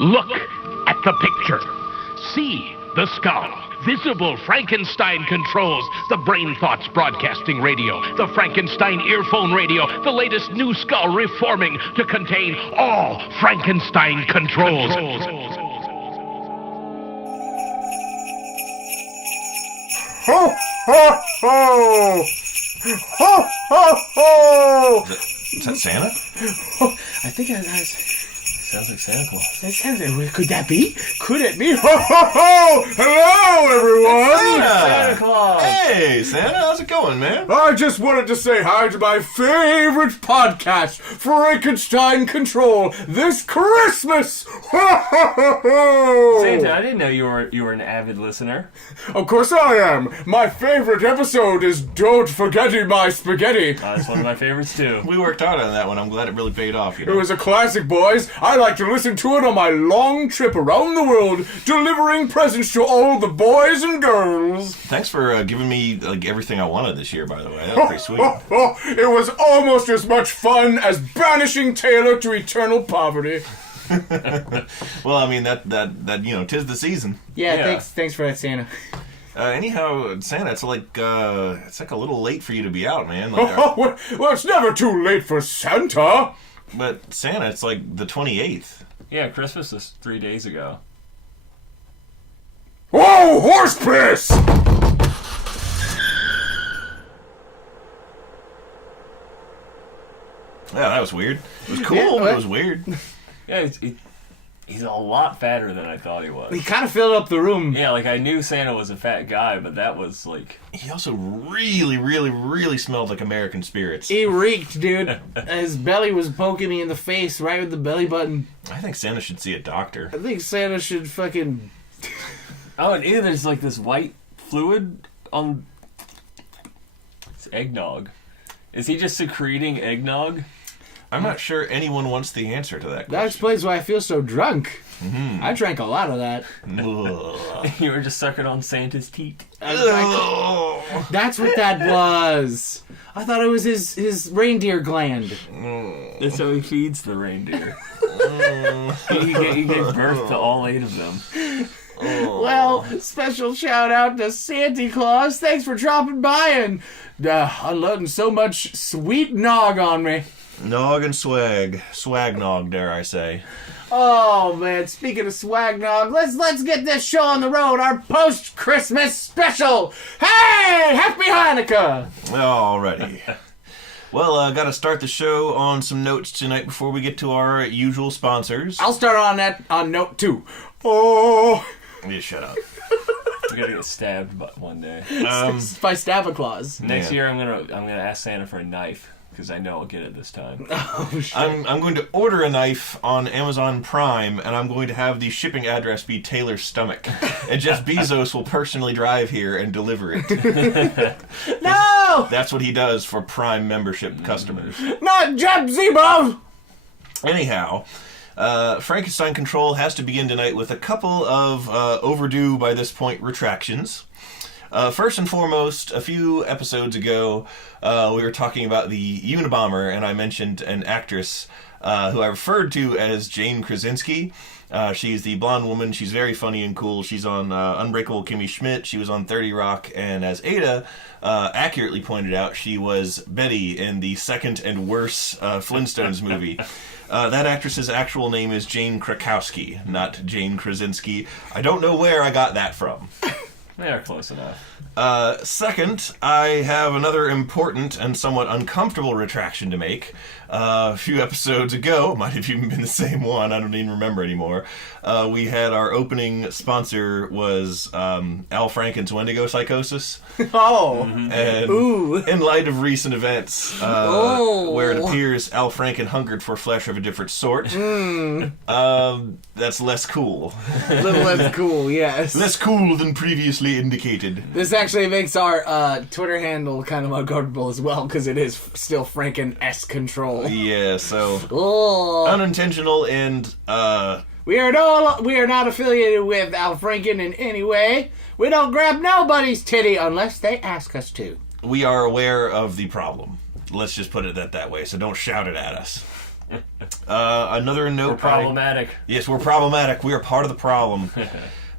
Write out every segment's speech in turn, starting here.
Look at the picture. See the skull. Visible Frankenstein controls. The Brain Thoughts broadcasting radio. The Frankenstein earphone radio. The latest new skull reforming to contain all Frankenstein controls. Ho, ho, ho! Ho, ho, ho! Is that Santa? Oh, I think that's... Sounds like Santa Claus. That sounds like... Could that be? Could it be? Ho, ho, ho! Hello, everyone! Santa Claus! Hey, Santa, how's it going, man? I just wanted to say hi to my favorite podcast, Frankenstein Control, this Christmas! Ho, ho, ho, ho! Santa, I didn't know you were an avid listener. Of course I am. My favorite episode is Don't Forgetty My Spaghetti. That's one of my favorites, too. We worked hard on that one. I'm glad it really paid off, you know? It was a classic, boys. I like to listen to it on my long trip around the world, delivering presents to all the boys and girls. Thanks for giving me everything I wanted this year, by the way. That was pretty sweet. It was almost as much fun as banishing Taylor to eternal poverty. Well, I mean, that you know, 'tis the season. Yeah. Thanks for that, Santa. Anyhow, Santa, it's like a little late for you to be out, man. Well, it's never too late for Santa. But Santa, it's like the 28th. Yeah, Christmas is 3 days ago. Whoa, horse piss! Yeah, that was weird. It was cool, but it was weird. Yeah, he's a lot fatter than I thought he was. He kind of filled up the room. Yeah, like I knew Santa was a fat guy, but that was like... He also really, really, really smelled like American spirits. He reeked, dude. His belly was poking me in the face right with the belly button. I think Santa should see a doctor. I think Santa should fucking... Oh, and either there's like this white fluid on... It's eggnog. Is he just secreting eggnog? I'm not sure anyone wants the answer to that That question. explains why I feel so drunk. Mm-hmm. I drank a lot of that. You were just sucking on Santa's teat. That's what that was. I thought it was his reindeer gland. That's how he feeds the reindeer. He gave birth to all 8 of them. Well, special shout out to Santa Claus. Thanks for dropping by and unloading so much sweet nog on me. Nog and swag. Swag nog, dare I say. Oh man, speaking of swag nog, let's get this show on the road, our post-Christmas special. Hey, happy Hanukkah! Alrighty. Well, gotta start the show on some notes tonight before we get to our usual sponsors. I'll start on note 2. Oh, You shut up. I'm gonna get stabbed one day. by Stabba-Claus. Next year, I'm gonna ask Santa for a knife because I know I'll get it this time. Oh shit! I'm going to order a knife on Amazon Prime, and I'm going to have the shipping address be Taylor's stomach. And Jeff Bezos will personally drive here and deliver it. No! That's what he does for Prime membership customers. Not Jeff Bezos! Anyhow, Frankenstein Control has to begin tonight with a couple of overdue by this point retractions. First and foremost, a few episodes ago, we were talking about the Unabomber, and I mentioned an actress who I referred to as Jane Krasinski. She's the blonde woman. She's very funny and cool. She's on Unbreakable Kimmy Schmidt. She was on 30 Rock, and as Ada accurately pointed out, she was Betty in the second and worse Flintstones movie. That actress's actual name is Jane Krakowski, not Jane Krasinski. I don't know where I got that from. They are close enough. Second, I have another important and somewhat uncomfortable retraction to make. A few episodes ago, might have even been the same one, I don't even remember anymore, we had our opening sponsor was Al Franken's Wendigo Psychosis. Oh. And Ooh. in light of recent events, where it appears Al Franken hungered for flesh of a different sort, that's less cool. A little less cool, yes. Less cool than previously indicated. This actually makes our Twitter handle kind of uncomfortable as well, because it is still Franken-esque control. Yeah, so Oh. unintentional and We are not affiliated with Al Franken in any way. We don't grab nobody's titty unless they ask us to. we are aware of the problem. Let's just put it that way, so don't shout it at us. Another note. We're problematic. Yes, we're problematic. We are part of the problem.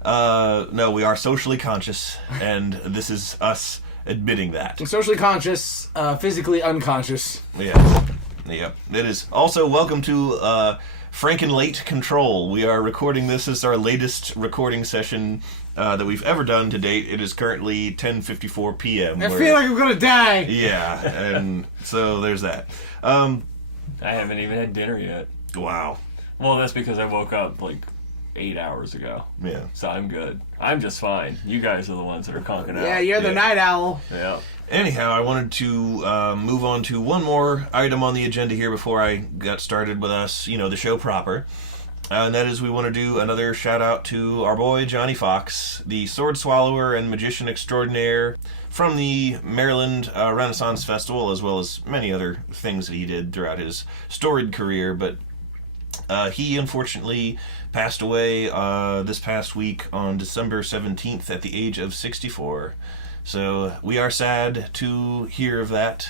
No, we are socially conscious, and this is us admitting that. Socially conscious, physically unconscious. Yeah. Yep. It is. Also, welcome to Frankenlate Control. We are recording this as our latest recording session that we've ever done to date. It is currently 10:54 p.m. I feel like I'm gonna die. Yeah, and so there's that. I haven't even had dinner yet. Wow. Well, that's because I woke up like 8 hours ago. Yeah. So I'm good. I'm just fine. You guys are the ones that are conking out. Yeah, you're the night owl. Yeah. Anyhow, I wanted to move on to one more item on the agenda here before I got started with us, the show proper. And that is we want to do another shout out to our boy Johnny Fox, the sword swallower and magician extraordinaire from the Maryland Renaissance Festival, as well as many other things that he did throughout his storied career. But he unfortunately passed away this past week on December 17th at the age of 64. So we are sad to hear of that.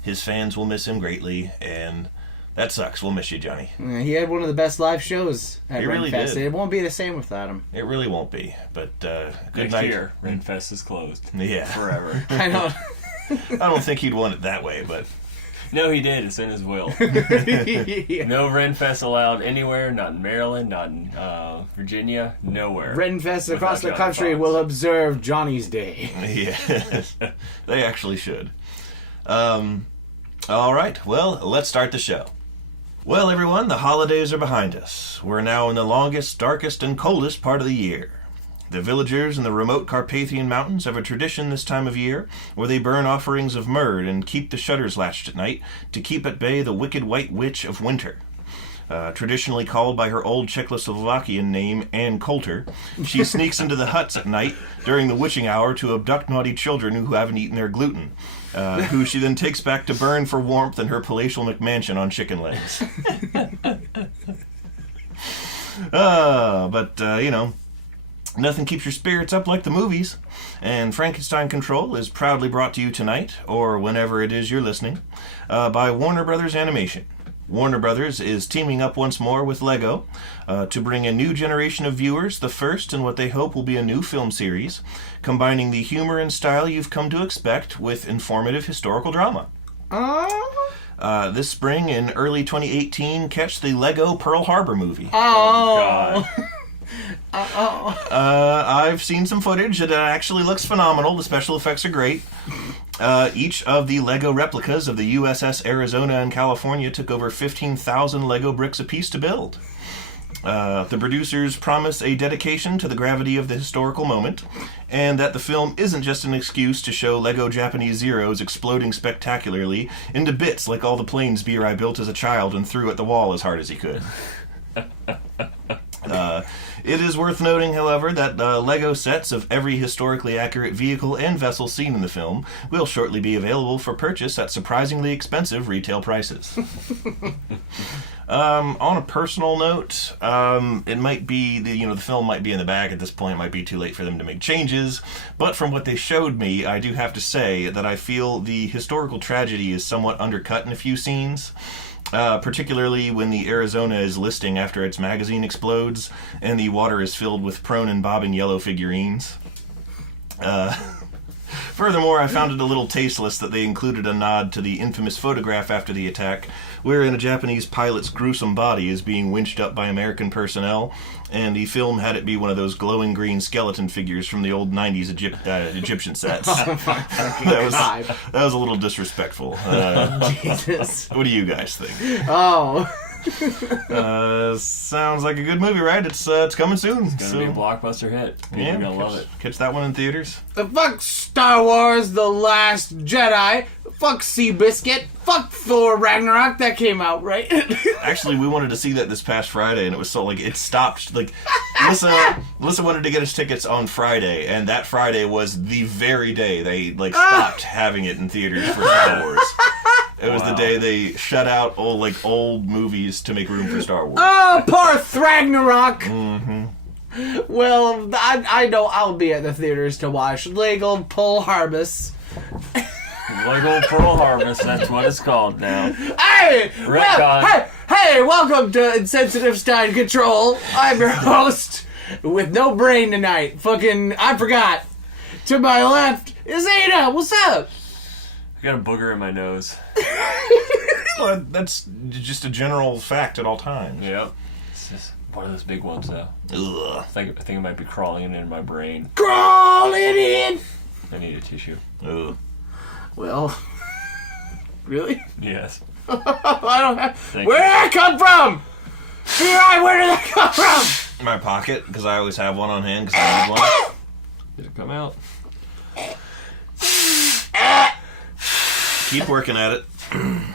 His fans will miss him greatly, and that sucks. We'll miss you, Johnny. Yeah, he had one of the best live shows at He really Renfest. did. It won't be the same without him. It really won't be, but good Next night. year, Renfest is closed. Yeah. Forever. I know. I don't think he'd want it that way, but No, he did. It's in his will. Yeah. No Renfest allowed anywhere. Not in Maryland. Not in Virginia. Nowhere. Renfest across the Johnny country Fox. will observe Johnny's Day. yeah, they actually should. All right, well, let's start the show. Well, everyone, the holidays are behind us. We're now in the longest, darkest, and coldest part of the year. The villagers in the remote Carpathian Mountains have a tradition this time of year where they burn offerings of myrrh and keep the shutters latched at night to keep at bay the wicked white witch of winter. Traditionally called by her old Czechoslovakian name, Ann Coulter, she sneaks into the huts at night during the witching hour to abduct naughty children who haven't eaten their gluten, who she then takes back to burn for warmth in her palatial McMansion on chicken legs. Nothing keeps your spirits up like the movies, and Frankenstein Control is proudly brought to you tonight, or whenever it is you're listening, by Warner Brothers Animation. Warner Brothers is teaming up once more with Lego to bring a new generation of viewers the first in what they hope will be a new film series, combining the humor and style you've come to expect with informative historical drama. This spring in early 2018, catch the Lego Pearl Harbor movie. God. I've seen some footage. It actually looks phenomenal. The special effects are great. Each of the Lego replicas of the USS Arizona and California took over 15,000 Lego bricks apiece to build. The producers promise a dedication to the gravity of the historical moment, and that the film isn't just an excuse to show Lego Japanese Zeros exploding spectacularly into bits like all the planes B-Rai built as a child and threw at the wall as hard as he could. It is worth noting, however, that Lego sets of every historically accurate vehicle and vessel seen in the film will shortly be available for purchase at surprisingly expensive retail prices. On a personal note, it might be the film might be in the bag at this point. It might be too late for them to make changes, but from what they showed me, I do have to say that I feel the historical tragedy is somewhat undercut in a few scenes. Particularly when the Arizona is listing after its magazine explodes and the water is filled with prone and bobbing yellow figurines. Furthermore, I found it a little tasteless that they included a nod to the infamous photograph after the attack, wherein a Japanese pilot's gruesome body is being winched up by American personnel, and the film had it be one of those glowing green skeleton figures from the old 90s Egyptian sets. That was a little disrespectful. Jesus. What do you guys think? Oh. Sounds like a good movie, right? It's coming soon. It's gonna be a blockbuster hit. People are gonna love it. Catch that one in theaters. Fuck Star Wars The Last Jedi. Fuck Seabiscuit. Fuck Thor Ragnarok. That came out, right? Actually, we wanted to see that this past Friday, and it was so, it stopped. Alyssa wanted to get us tickets on Friday, and that Friday was the very day they, stopped having it in theaters for Star Wars. It was the day they shut out old movies to make room for Star Wars. Oh, poor Ragnarok. Mm-hmm. Well, I know I'll be at the theaters to watch Lego Pearl Harbor. Lego Pearl Harvest, that's what it's called now. Hey! Hey, welcome to Insensitive Stein Control. I'm your host with no brain tonight. I forgot. To my left is Ada. What's up? I got a booger in my nose. Well, that's just a general fact at all times. Yep. It's just one of those big ones, though. Ugh. I think it might be crawling in my brain. Crawling in. I need a tissue. Ugh. Well, really? Yes. I don't have. Thank Where did that come from? Where did that come from? My pocket, because I always have one on hand because I need one. Did it come out? Keep working at it. I'm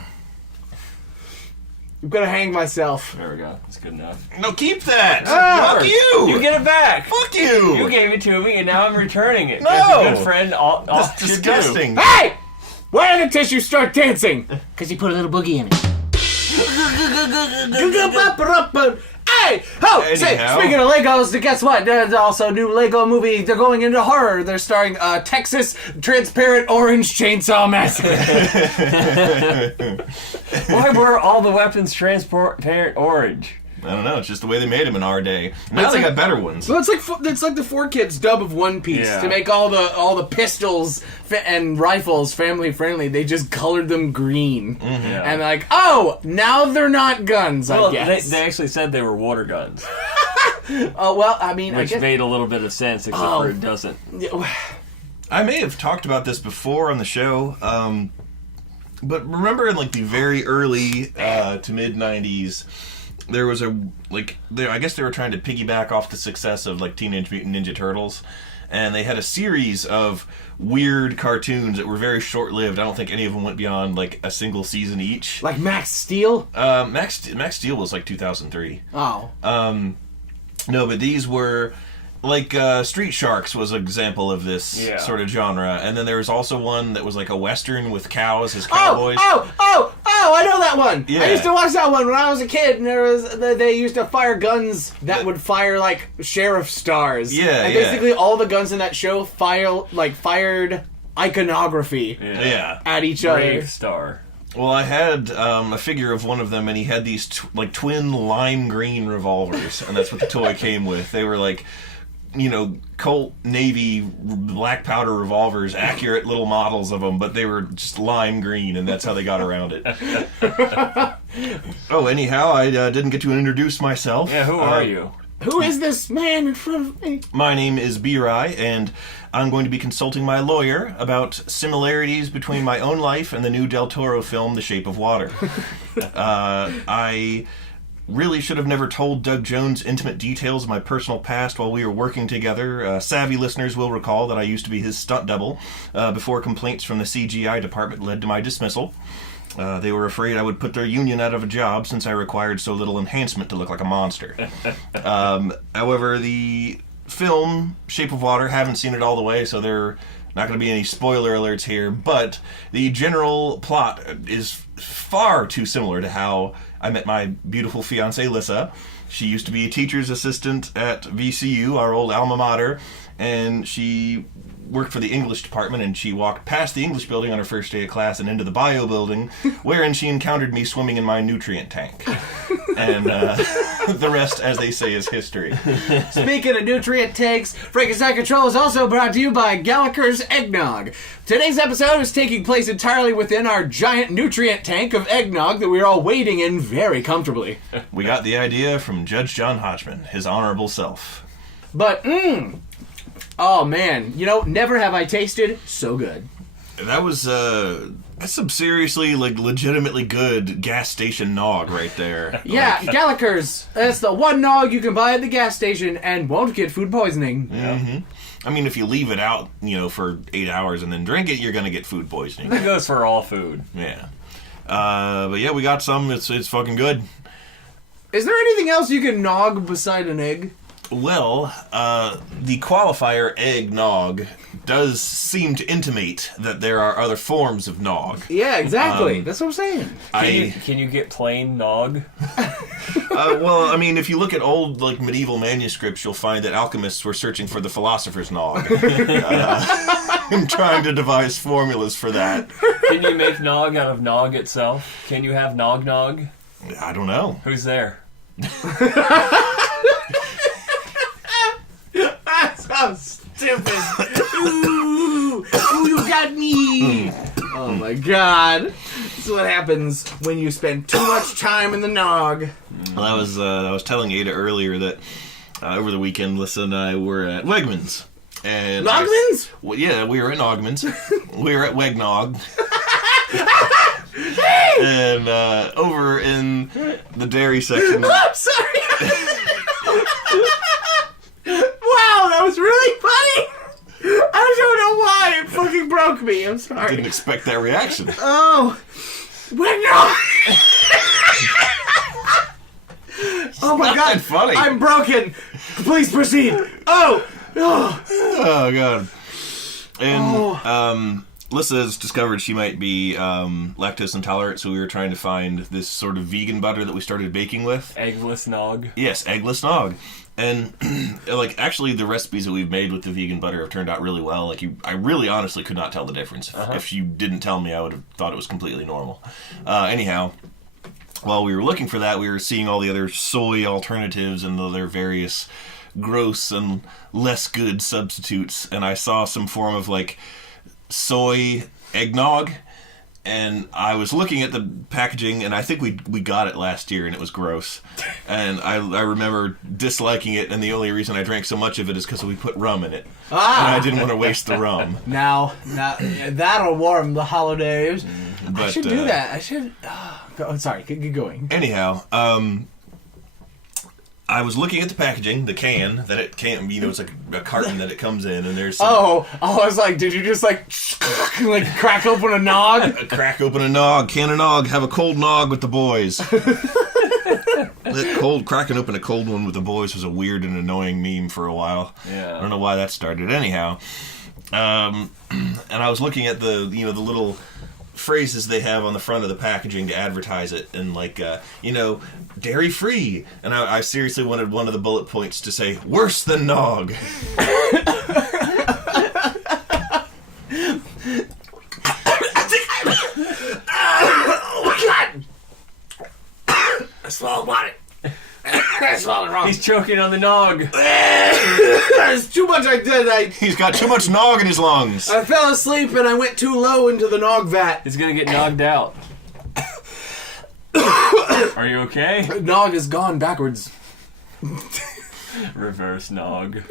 gonna hang myself. There we go. That's good enough. No, keep that! Ah! Fuck you! You get it back! Fuck you! You gave it to me, and now I'm returning it. No! As a good friend, That's disgusting. Hey! Why did the tissue start dancing? Because he put a little boogie in it. Hey! Oh, say, Anyhow. speaking of Legos, guess what? There's also a new Lego movie. They're going into horror. They're starring Texas Transparent Orange Chainsaw Massacre. Why were all the weapons transparent orange? I don't know, it's just the way they made them in our day. Now It's they like- got better ones. Well, it's like the 4Kids dub of One Piece Yeah. to make all the pistols and rifles family friendly. They just colored them green, Yeah. and like, oh, now they're not guns. I Well, guess. they actually said they were water guns, Oh well, I mean, which I guess. made a little bit of sense, except for it doesn't. I may have talked about this before on the show, but remember in like the very early to mid 90s, there was I guess they were trying to piggyback off the success of like Teenage Mutant Ninja Turtles, and they had a series of weird cartoons that were very short-lived. I don't think any of them went beyond like a single season each. Like Max Steel. Max Steel was like 2003. Oh. No, but these were like Street Sharks was an example of this Yeah. sort of genre, and then there was also one that was like a western with cows as cowboys. Oh! I know that one. Yeah. I used to watch that one when I was a kid, and they used to fire guns that would fire like sheriff stars. Yeah, and yeah. basically all the guns in that show fired iconography Yeah. at each Brave other. Star. Well, I had a figure of one of them, and he had these twin lime green revolvers, and that's what the toy came with. They were like, Colt Navy black powder revolvers, accurate little models of them, but they were just lime green, and that's how they got around it. Oh, anyhow, I didn't get to introduce myself. Yeah, who are you? Who is this man in front of me? My name is B-Rai, and I'm going to be consulting my lawyer about similarities between my own life and the new Del Toro film, The Shape of Water. I really should have never told Doug Jones intimate details of my personal past while we were working together. Savvy listeners will recall that I used to be his stunt double before complaints from the CGI department led to my dismissal. They were afraid I would put their union out of a job since I required so little enhancement to look like a monster. However, the film, Shape of Water, haven't seen it all the way, so there are not going to be any spoiler alerts here, but the general plot is far too similar to how I met my beautiful fiancée, Lissa. She used to be a teacher's assistant at VCU, our old alma mater, and she worked for the English department, and she walked past the English building on her first day of class and into the bio building, wherein she encountered me swimming in my nutrient tank. And the rest, as they say, is history. Speaking of nutrient tanks, Frankenstein Control is also brought to you by Gallagher's Eggnog. Today's episode is taking place entirely within our giant nutrient tank of eggnog that we're all wading in very comfortably. We got the idea from Judge John Hodgman, his honorable self. But, oh man, never have I tasted so good. That was, that's some seriously, legitimately good gas station nog right there. Yeah, Gallagher's. That's the one nog you can buy at the gas station and won't get food poisoning. Mm-hmm. I mean, if you leave it out, for 8 hours and then drink it, you're gonna get food poisoning. That goes for all food. Yeah. But yeah, we got some. It's fucking good. Is there anything else you can nog beside an egg? Well, the qualifier eggnog does seem to intimate that there are other forms of nog. Yeah, exactly. That's what I'm saying. Can you get plain nog? Well, I mean, if you look at old medieval manuscripts, you'll find that alchemists were searching for the philosopher's nog. I'm trying to devise formulas for that. Can you make nog out of nog itself? Can you have nog? I don't know. Who's there? That's so stupid. Ooh, you got me. Oh my god. This is what happens when you spend too much time in the nog. Well, I was telling Ada earlier that over the weekend, Lissa and I were at Wegmans. And Nogmans? Well, yeah, we were at Nogmans. We were at Wegnog. And over in the dairy section. I'm sorry. Wow, that was really funny. I don't know why it fucking broke me. I'm sorry. Didn't expect that reaction. Oh, Wegnog. Oh my god, funny. I'm broken. Please proceed. Oh God. And Lissa has discovered she might be lactose intolerant, so we were trying to find this sort of vegan butter that we started baking with. Eggless nog. Yes, eggless nog. And actually the recipes that we've made with the vegan butter have turned out really well. I really honestly could not tell the difference. If you didn't tell me, I would have thought it was completely normal. Anyhow, while we were looking for that, we were seeing all the other soy alternatives and the other various gross and less good substitutes, and I saw some form of soy eggnog, and I was looking at the packaging, and I think we got it last year, and it was gross. And I remember disliking it, and the only reason I drank so much of it is because we put rum in it. And I didn't want to waste the rum. Now that'll warm the holidays. But, I should do that. I should. Oh, sorry, keep going. Anyhow, I was looking at the packaging, the can that it came. It's like a carton that it comes in, and there's. I was like, did you just crack open a nog? Crack open a nog, can of nog, have a cold nog with the boys. Cracking open a cold one with the boys was a weird and annoying meme for a while. Yeah. I don't know why that started. Anyhow, and I was looking at the the little phrases they have on the front of the packaging to advertise it, and dairy free, and I seriously wanted one of the bullet points to say worse than nog. Oh my god! I swallowed water. I swallowed wrong. He's choking on the nog. There's too much I did. He's got too much nog in his lungs. I fell asleep and I went too low into the nog vat. He's gonna get nogged out. Are you okay? Nog is gone backwards. Reverse nog.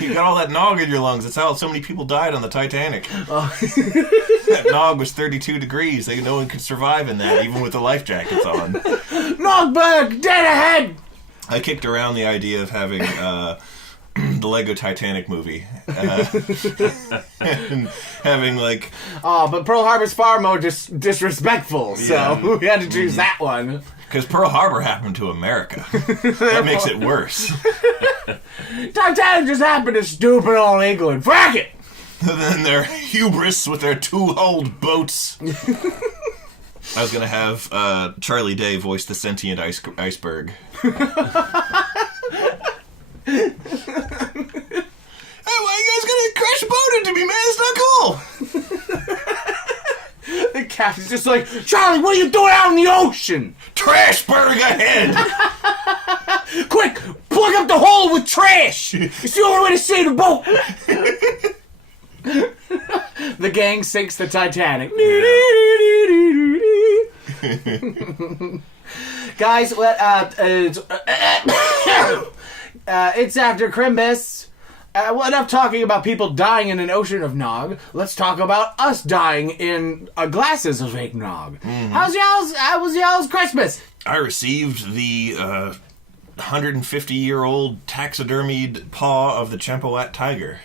You got all that nog in your lungs. That's how so many people died on the Titanic. That nog was 32 degrees. No one could survive in that, even with the life jackets on. Nogberg, dead ahead! I kicked around the idea of having the Lego Titanic movie. And having but Pearl Harbor's far more disrespectful, so we had to choose that one. Because Pearl Harbor happened to America. That makes it worse. Titanic just happened to stupid old England. Frack it! And then their hubris with their two-hulled boats. I was going to have Charlie Day voice the sentient iceberg. Hey, why are you guys going to crash a boat into me, man? It's not cool. The captain's just like, Charlie, what are you doing out in the ocean? Trashberg ahead! Quick, plug up the hole with trash! It's the only way to save the boat! The gang sinks the Titanic. Guys, it's after Christmas. Enough talking about people dying in an ocean of nog. Let's talk about us dying in glasses of eggnog. How was y'all's Christmas? I received the 150-year-old taxidermied paw of the Champawat tiger.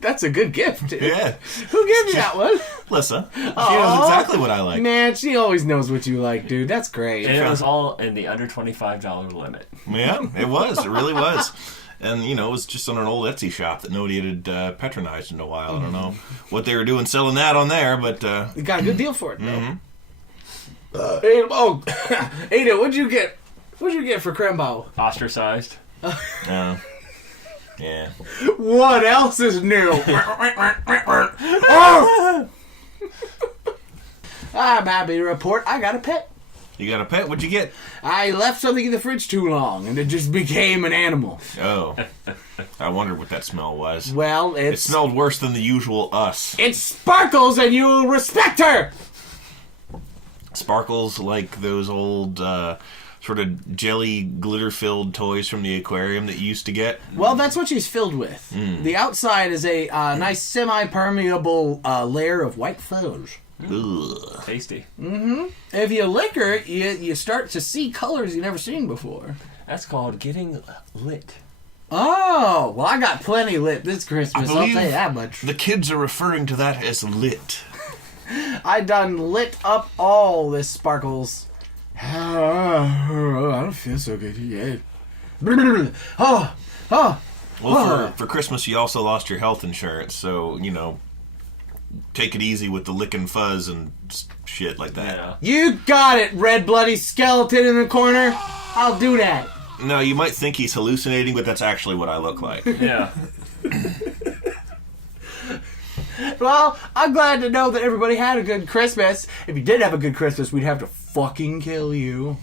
That's a good gift, dude. Yeah. Who gave you that one? Lissa. She knows exactly what I like. Man, she always knows what you like, dude. That's great. And it was all in the under $25 limit. Yeah, it was. It really was. And, you know, it was just on an old Etsy shop that nobody had patronized in a while. I don't know what they were doing selling that on there, but... You got a good deal for it, though. Ada, what'd you get? What'd you get for Crembo? Ostracized. yeah. What else is new? I'm happy to report I got a pet. You got a pet? What'd you get? I left something in the fridge too long, and it just became an animal. Oh. I wondered what that smell was. Well, It smelled worse than the usual us. It sparkles, and you will respect her! Sparkles like those old... sort of jelly glitter-filled toys from the aquarium that you used to get. Well, that's what she's filled with. The outside is a nice semi-permeable layer of white fudge. Ugh. Tasty. If you lick her, you start to see colors you've never seen before. That's called getting lit. Oh, well, I got plenty lit this Christmas, I'll tell you that much. The kids are referring to that as lit. I done lit up all this sparkles. I don't feel so good yet. Well, for Christmas, you also lost your health insurance, so, you know, take it easy with the lick and fuzz and shit like that. Yeah. You got it, red bloody skeleton in the corner. I'll do that. No, you might think he's hallucinating, but that's actually what I look like. Yeah. Well, I'm glad to know that everybody had a good Christmas. If you did have a good Christmas, we'd have to fucking kill you.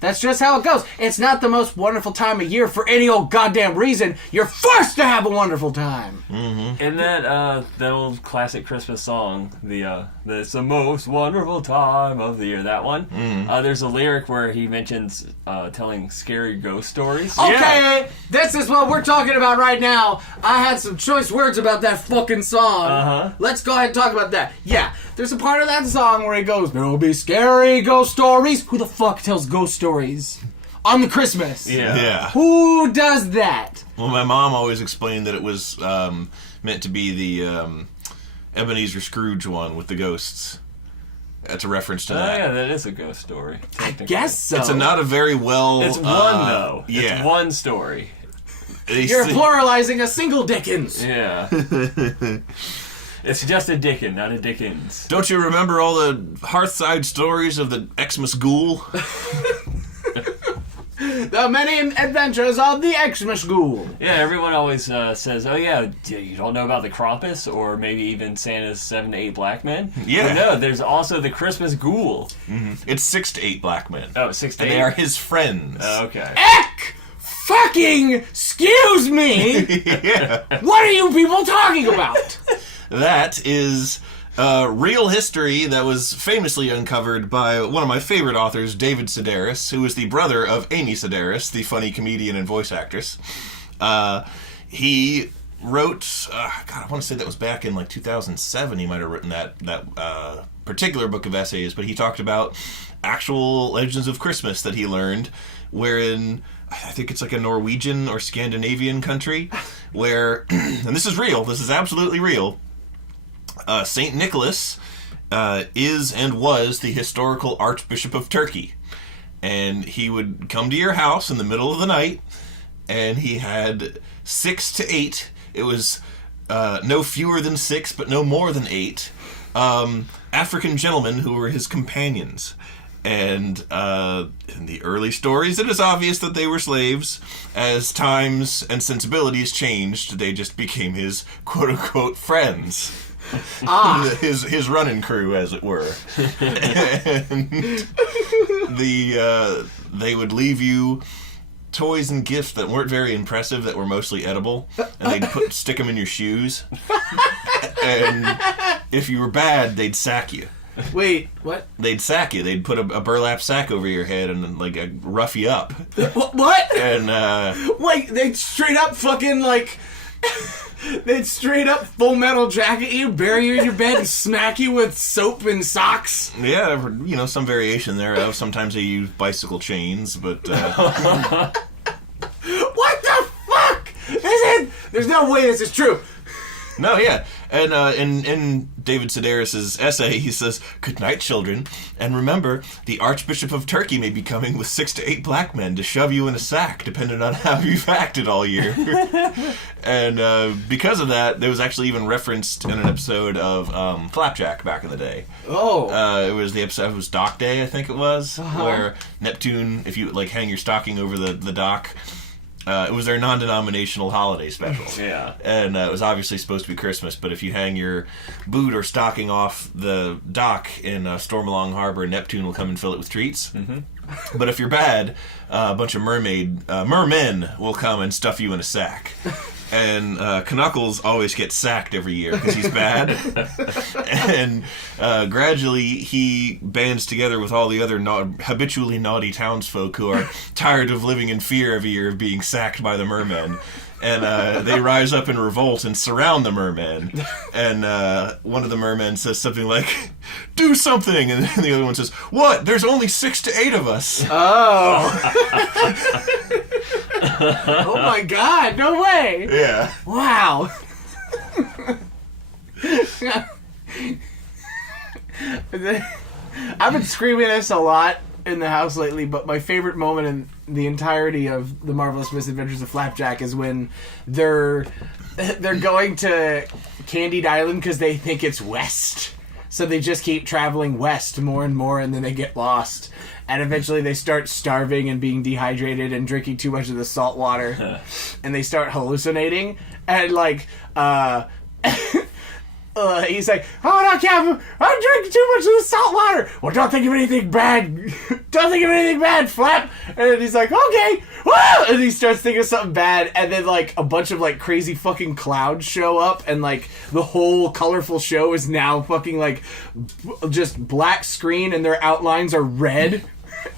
That's just how it goes. It's not the most wonderful time of year for any old goddamn reason. You're forced to have a wonderful time. Mm-hmm. And that old classic Christmas song, it's the most wonderful time of the year, that one. There's a lyric where he mentions telling scary ghost stories. Okay, this is what we're talking about right now. I had some choice words about that fucking song. Let's go ahead and talk about that. Yeah, there's a part of that song where he goes, "There'll be scary ghost stories." Who the fuck tells ghost stories on the Christmas? Yeah. Who does that? Well, my mom always explained that it was meant to be the Ebenezer Scrooge one with the ghosts. That's a reference to that. Yeah, that is a ghost story. I guess so. It's not a very well... It's one, though. Yeah. It's one story. You're pluralizing a single Dickens. Yeah. It's just a Dickens, not a Dickens. Don't you remember all the Hearthside stories of the Xmas Ghoul? The many adventures of the Xmas Ghoul. Yeah, everyone always says, "Oh yeah, you don't know about the Krampus or maybe even Santa's 7 to 8 black men." Yeah. But no, there's also the Christmas Ghoul. It's 6 to 8 black men. Oh, 6 to 8. And they are his friends. Okay. Eck! Fucking excuse me! Yeah. What are you people talking about? That is real history that was famously uncovered by one of my favorite authors, David Sedaris, who is the brother of Amy Sedaris, the funny comedian and voice actress. He wrote, I want to say that was back in like 2007, he might have written that particular book of essays, but he talked about actual legends of Christmas that he learned, wherein... I think it's like a Norwegian or Scandinavian country where, and this is real, this is absolutely real, St. Nicholas is and was the historical Archbishop of Turkey. And he would come to your house in the middle of the night, and he had 6 to 8. It was no fewer than 6, but no more than 8 African gentlemen who were his companions. And in the early stories, it is obvious that they were slaves. As times and sensibilities changed, they just became his quote-unquote friends. His running crew, as it were. And they would leave you toys and gifts that weren't very impressive, that were mostly edible, and they'd stick them in your shoes. And if you were bad, they'd sack you. Wait, what? They'd sack you. They'd put a burlap sack over your head and like rough you up. What? And Wait, they'd straight up fucking like they'd straight up Full Metal Jacket you, bury you in your bed, and smack you with soap and socks. Yeah, you know, some variation thereof. Sometimes they use bicycle chains, but what the fuck? There's no way this is true. no, yeah. And in David Sedaris' essay, he says, "Good night, children, and remember, the Archbishop of Turkey may be coming with 6 to 8 black men to shove you in a sack, depending on how you've acted all year." And because of that, there was actually even referenced in an episode of Flapjack back in the day. Oh. It was the episode, it was Dock Day, I think it was, where Neptune, if you like hang your stocking over the dock, it was their non-denominational holiday special. Yeah. And it was obviously supposed to be Christmas, but if you hang your boot or stocking off the dock in Stormalong Harbor, Neptune will come and fill it with treats. Mm-hmm. But if you're bad, a bunch of mermen will come and stuff you in a sack. And Knuckles always gets sacked every year because he's bad. And gradually he bands together with all the other habitually naughty townsfolk who are tired of living in fear every year of being sacked by the mermen. And they rise up in revolt and surround the merman. And one of the mermen says something like, "Do something!" And the other one says, "What? There's only 6 to 8 of us." Oh. Oh my God, no way. Yeah. Wow. I've been screaming this a lot in the house lately, but my favorite moment in the entirety of The Marvelous Misadventures of Flapjack is when they're going to Candied Island because they think it's west. So they just keep traveling west more and more, and then they get lost. And eventually they start starving and being dehydrated and drinking too much of the salt water. And they start hallucinating. And, like, he's like, "Oh, no, Captain, I'm drinking too much of the salt water." "Well, don't think of anything bad. Don't think of anything bad, Flap." And he's like, "Okay." Woo! And he starts thinking of something bad. And then, like, a bunch of, like, crazy fucking clouds show up. And, like, the whole colorful show is now fucking, like, just black screen. And their outlines are red.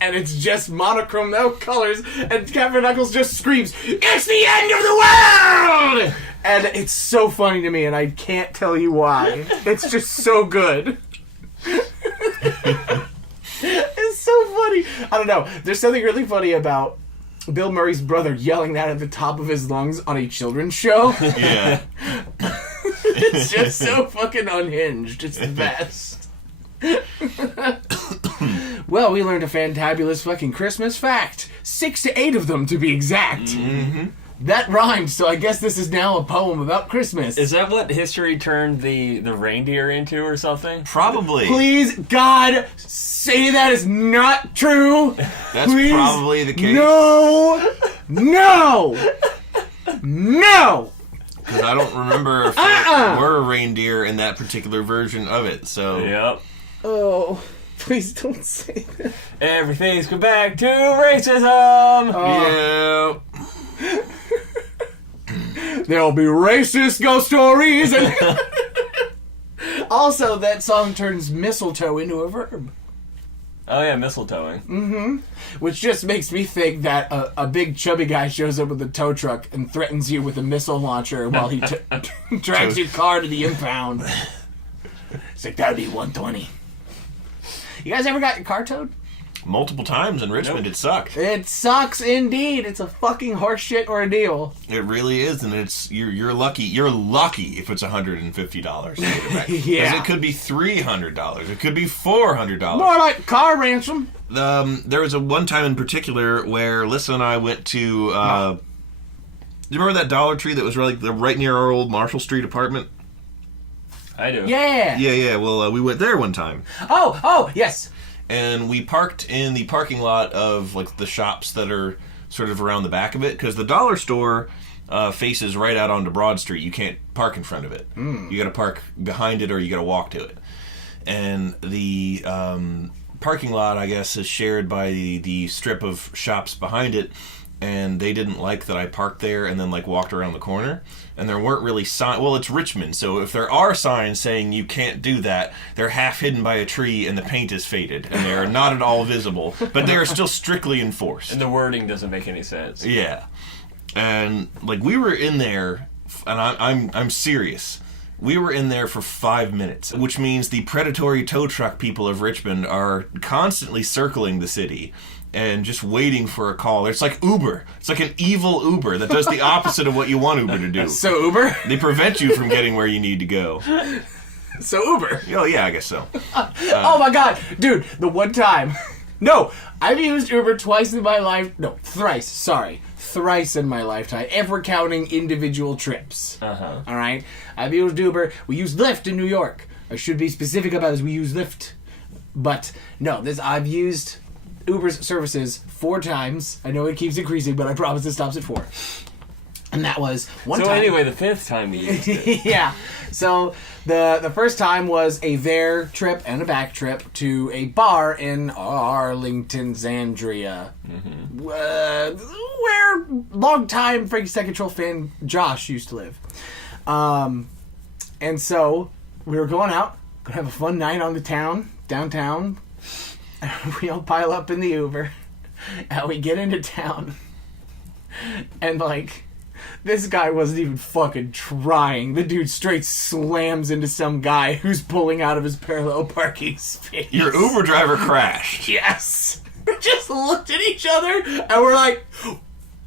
And it's just monochrome, no colors. And Captain Knuckles just screams, "It's the end of the world!" And it's so funny to me, and I can't tell you why. It's just so good. It's so funny. I don't know. There's something really funny about Bill Murray's brother yelling that at the top of his lungs on a children's show. Yeah. It's just so fucking unhinged. It's the best. Well, we learned a fantabulous fucking Christmas fact. 6 to 8 of them, to be exact. Mm-hmm. That rhymed, so I guess this is now a poem about Christmas. Is that what history turned the reindeer into or something? Probably. Please, God, say that is not true. That's Please. probably the case. No! No! No! Because I don't remember if there were a reindeer in that particular version of it, so... Yep. Oh, please don't say that. Everything's come back to racism! Yeah. There'll be racist ghost stories. And also, that song turns mistletoe into a verb. Oh yeah, mistletoeing. Mm-hmm. Which just makes me think that a big chubby guy shows up with a tow truck and threatens you with a missile launcher while he drags your car to the impound. It's like, that'd be 120. You guys ever got your car towed? Multiple times in Richmond. It sucked. It sucks indeed. It's a fucking horseshit ordeal. It really is, and it's you're lucky. You're lucky if it's $150 to get it back. Yeah. 'Cause it could be $300. It could be $400. More like car ransom. There was one time in particular where Lissa and I went to. Do you remember that Dollar Tree that was right near our old Marshall Street apartment? I do. Yeah. Yeah. Well, we went there one time. Oh, yes. And we parked in the parking lot of like the shops that are sort of around the back of it, because the dollar store faces right out onto Broad Street. You can't park in front of it. You got to park behind it, or you got to walk to it. And the parking lot, I guess, is shared by the strip of shops behind it. And they didn't like that I parked there and then like walked around the corner. And there weren't really signs. Well, it's Richmond, so if there are signs saying you can't do that, they're half hidden by a tree and the paint is faded and they are not at all visible. But they are still strictly enforced. And the wording doesn't make any sense. Yeah, and like we were in there, and I'm serious. We were in there for 5 minutes, which means the predatory tow truck people of Richmond are constantly circling the city and just waiting for a call. It's like Uber. It's like an evil Uber that does the opposite of what you want Uber to do. So Uber? They prevent you from getting where you need to go. So Uber. Oh, yeah, I guess so. Oh my god. Dude, the one time. No, I've used Uber twice in my life. No, thrice. Sorry. Thrice in my lifetime. If we're counting individual trips. Uh-huh. All right? I've used Uber. We used Lyft in New York. I should be specific about this. We use Lyft. But, no, I've used Uber's services 4 times. I know it keeps increasing, but I promise it stops at 4. And that was one time. So anyway, the 5th time you used it. Yeah. So the first time was a there trip and a back trip to a bar in Arlington, Zandria, where longtime Frankenstein Control fan Josh used to live. And so we were going out, gonna have a fun night on the downtown. We all pile up in the Uber, and we get into town, and like, this guy wasn't even fucking trying. The dude straight slams into some guy who's pulling out of his parallel parking space. Your Uber driver crashed. Yes. We just looked at each other, and we're like,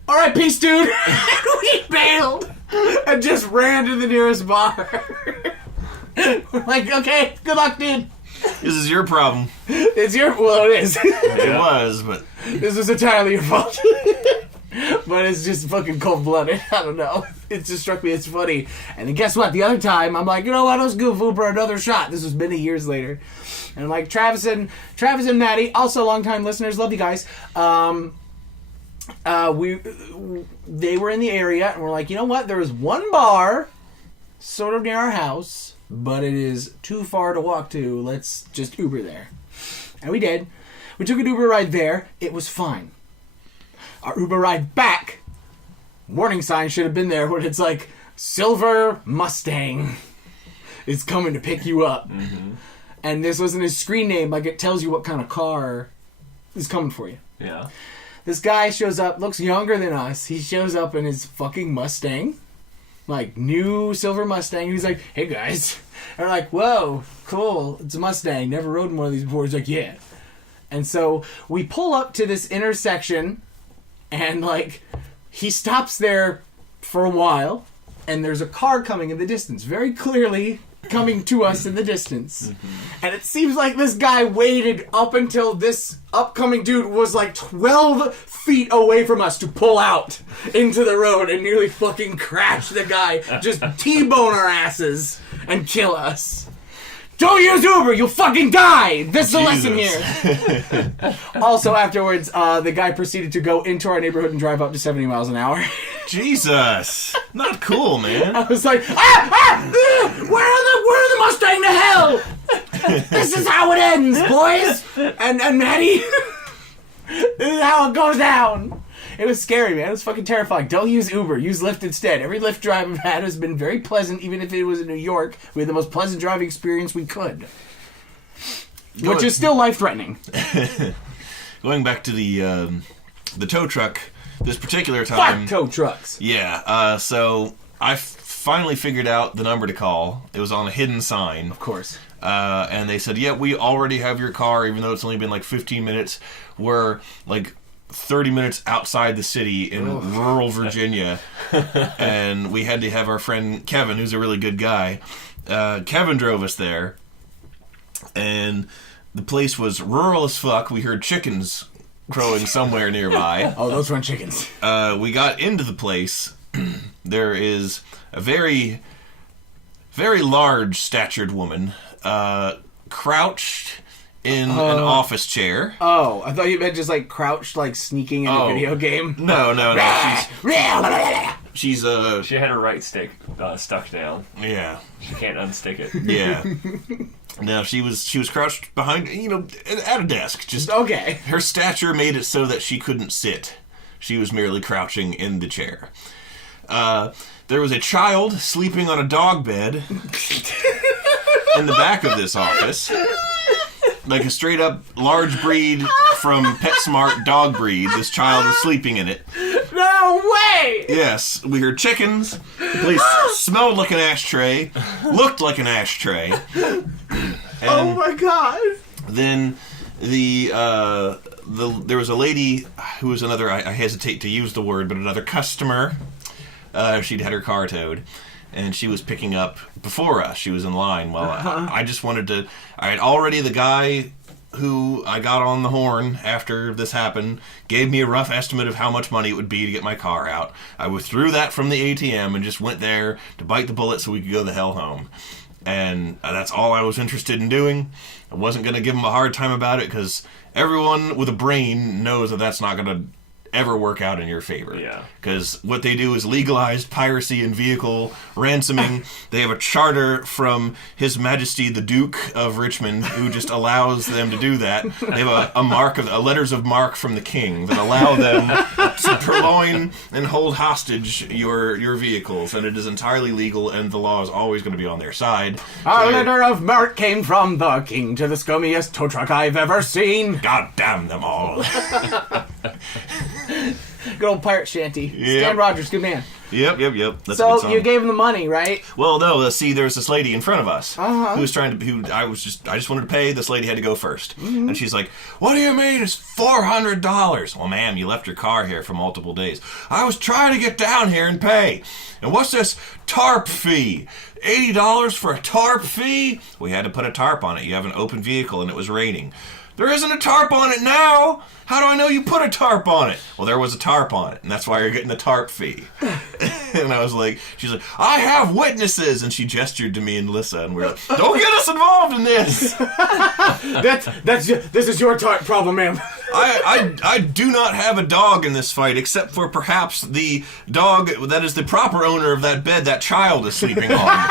all right, peace, dude. And we bailed and just ran to the nearest bar. We're like, okay, good luck, dude. This is your problem. It's your... Well, it is. It was, but... This was entirely your fault. But it's just fucking cold-blooded. I don't know. It just struck me as funny. And then guess what? The other time, I'm like, you know what? Let's give Uber another shot. This was many years later. And I'm like, Travis and Maddie, also longtime listeners, love you guys. They were in the area, and we're like, you know what? There was one bar sort of near our house, but it is too far to walk to. Let's just Uber there. And we did. We took an Uber ride there. It was fine. Our Uber ride back, warning sign should have been there when it's like, Silver Mustang is coming to pick you up. Mm-hmm. And this wasn't his screen name, like it tells you what kind of car is coming for you. Yeah. This guy shows up, looks younger than us. He shows up in his fucking Mustang, like new silver Mustang. He's like, hey guys. And we're like, whoa, cool, it's a Mustang. Never rode in one of these before. He's like, yeah. And so we pull up to this intersection. And, like, he stops there for a while, and there's a car coming in the distance, very clearly coming to us in the distance. Mm-hmm. And it seems like this guy waited up until this upcoming dude was, like, 12 feet away from us to pull out into the road and nearly fucking crash the guy, just T-bone our asses and kill us. Don't use Uber, you'll fucking die! This is the lesson here. Also, afterwards, the guy proceeded to go into our neighborhood and drive up to 70 miles an hour. Jesus! Not cool, man. I was like, where the Mustang to hell? This is how it ends, boys! And Maddie, this is how it goes down. It was scary, man. It was fucking terrifying. Don't use Uber. Use Lyft instead. Every Lyft drive I've had has been very pleasant, even if it was in New York. We had the most pleasant driving experience we could. Which is still life-threatening. Going back to the tow truck, this particular time... Fuck tow trucks! Yeah, so I finally figured out the number to call. It was on a hidden sign. Of course. And they said, yeah, we already have your car, even though it's only been like 15 minutes. We're like 30 minutes outside the city in rural Virginia. And we had to have our friend Kevin, who's a really good guy. Kevin drove us there. And the place was rural as fuck. We heard chickens crowing somewhere nearby. Oh, those weren't chickens. We got into the place. There is a very, very large statured woman crouched in an office chair. Oh, I thought you meant just like crouched, like sneaking in a video game. No. She's She had her right stick stuck down. Yeah. She can't unstick it. Yeah. No, she was crouched behind, at a desk. Just okay. Her stature made it so that she couldn't sit. She was merely crouching in the chair. There was a child sleeping on a dog bed in the back of this office. Like a straight up large breed from PetSmart dog breed. This child was sleeping in it. No way! Yes, we heard chickens. The place smelled like an ashtray. Looked like an ashtray. Oh my god! Then there was a lady who was another, I hesitate to use the word, but another customer. She'd had her car towed. and she was picking up before us. She was in line. Well, I just wanted to... All right, already the guy who I got on the horn after this happened gave me a rough estimate of how much money it would be to get my car out. I withdrew that from the ATM and just went there to bite the bullet so we could go the hell home. And that's all I was interested in doing. I wasn't going to give him a hard time about it because everyone with a brain knows that that's not going to ever work out in your favor. Yeah. Because what they do is legalized piracy and vehicle ransoming. They have a charter from His Majesty the Duke of Richmond who just allows them to do that. They have a letters of marque from the king that allow them to purloin and hold hostage your vehicles, and it is entirely legal, and the law is always going to be on their side. Our letter of marque came from the king to the scummiest tow truck I've ever seen. God damn them all. Good old pirate shanty. Yep. Stan Rogers, good man. Yep. That's a good So song. you gave him the money, right? Well, no. See, there was this lady in front of us who was trying to. I just wanted to pay. This lady had to go first, and she's like, "What do you mean it's $400?" Well, ma'am, you left your car here for multiple days. I was trying to get down here and pay. And what's this tarp fee? $80 for a tarp fee? We had to put a tarp on it. You have an open vehicle, and it was raining. There isn't a tarp on it now. How do I know you put a tarp on it? Well, there was a tarp on it, and that's why you're getting the tarp fee. And I was like, she's like, I have witnesses, and she gestured to me and Lissa, and we're like, don't get us involved in this. This is your problem, ma'am. I do not have a dog in this fight, except for perhaps the dog that is the proper owner of that bed that child is sleeping on.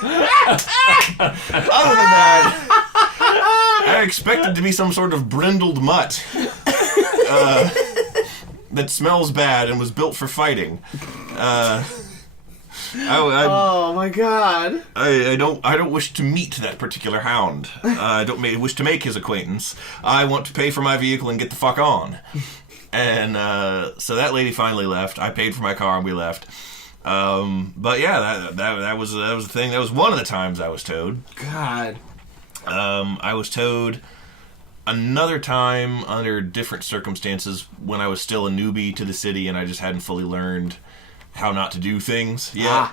Other than that, I expected to be some sort of brindled mutt that smells bad and was built for fighting. Oh my God! I don't wish to meet that particular hound. I don't wish to make his acquaintance. I want to pay for my vehicle and get the fuck on. And so that lady finally left. I paid for my car and we left. But yeah, that was the thing. That was one of the times I was towed. God. I was towed another time under different circumstances when I was still a newbie to the city and I just hadn't fully learned how not to do things yet.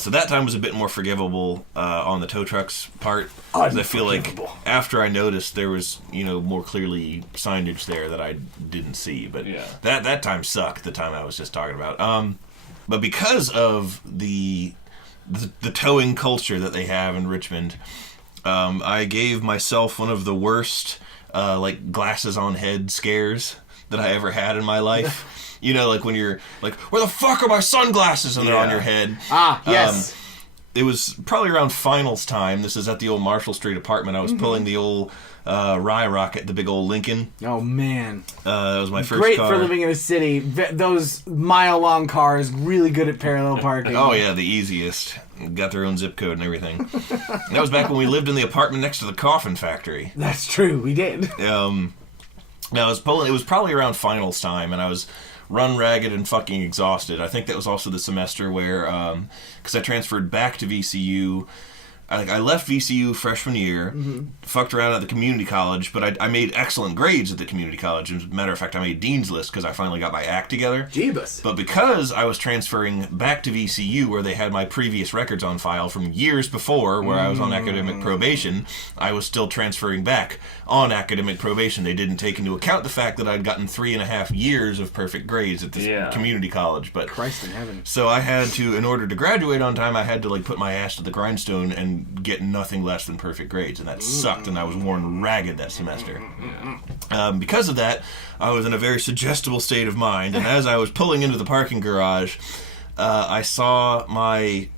So that time was a bit more forgivable on the tow truck's part. I feel like after I noticed there was, more clearly signage there that I didn't see. But that time sucked, the time I was just talking about. But because of the towing culture that they have in Richmond, I gave myself one of the worst glasses on head scares that I ever had in my life. Like when you're like, where the fuck are my sunglasses? And they're on your head. Yes. It was probably around finals time. This is at the old Marshall Street apartment. I was pulling the old Rye Rocket, the big old Lincoln. Oh, man. That was my first Great car. for living in a city. Those mile-long cars, really good at parallel parking. Oh, yeah, the easiest. Got their own zip code and everything. That was back when we lived in the apartment next to the coffin factory. That's true, we did. Now, it was probably around finals time, and I was run ragged and fucking exhausted. I think that was also the semester where, because I transferred back to VCU. I left VCU freshman year, fucked around at the community college, but I made excellent grades at the community college. As a matter of fact, I made Dean's List because I finally got my act together. Jeebus. But because I was transferring back to VCU, where they had my previous records on file from years before, where I was on academic probation, I was still transferring back on academic probation. They didn't take into account the fact that I'd gotten 3.5 years of perfect grades at this community college. But Christ in heaven. So I had to, in order to graduate on time, I had to put my ass to the grindstone and get nothing less than perfect grades, and that sucked, and I was worn ragged that semester. Because of that, I was in a very suggestible state of mind, and as I was pulling into the parking garage, I saw my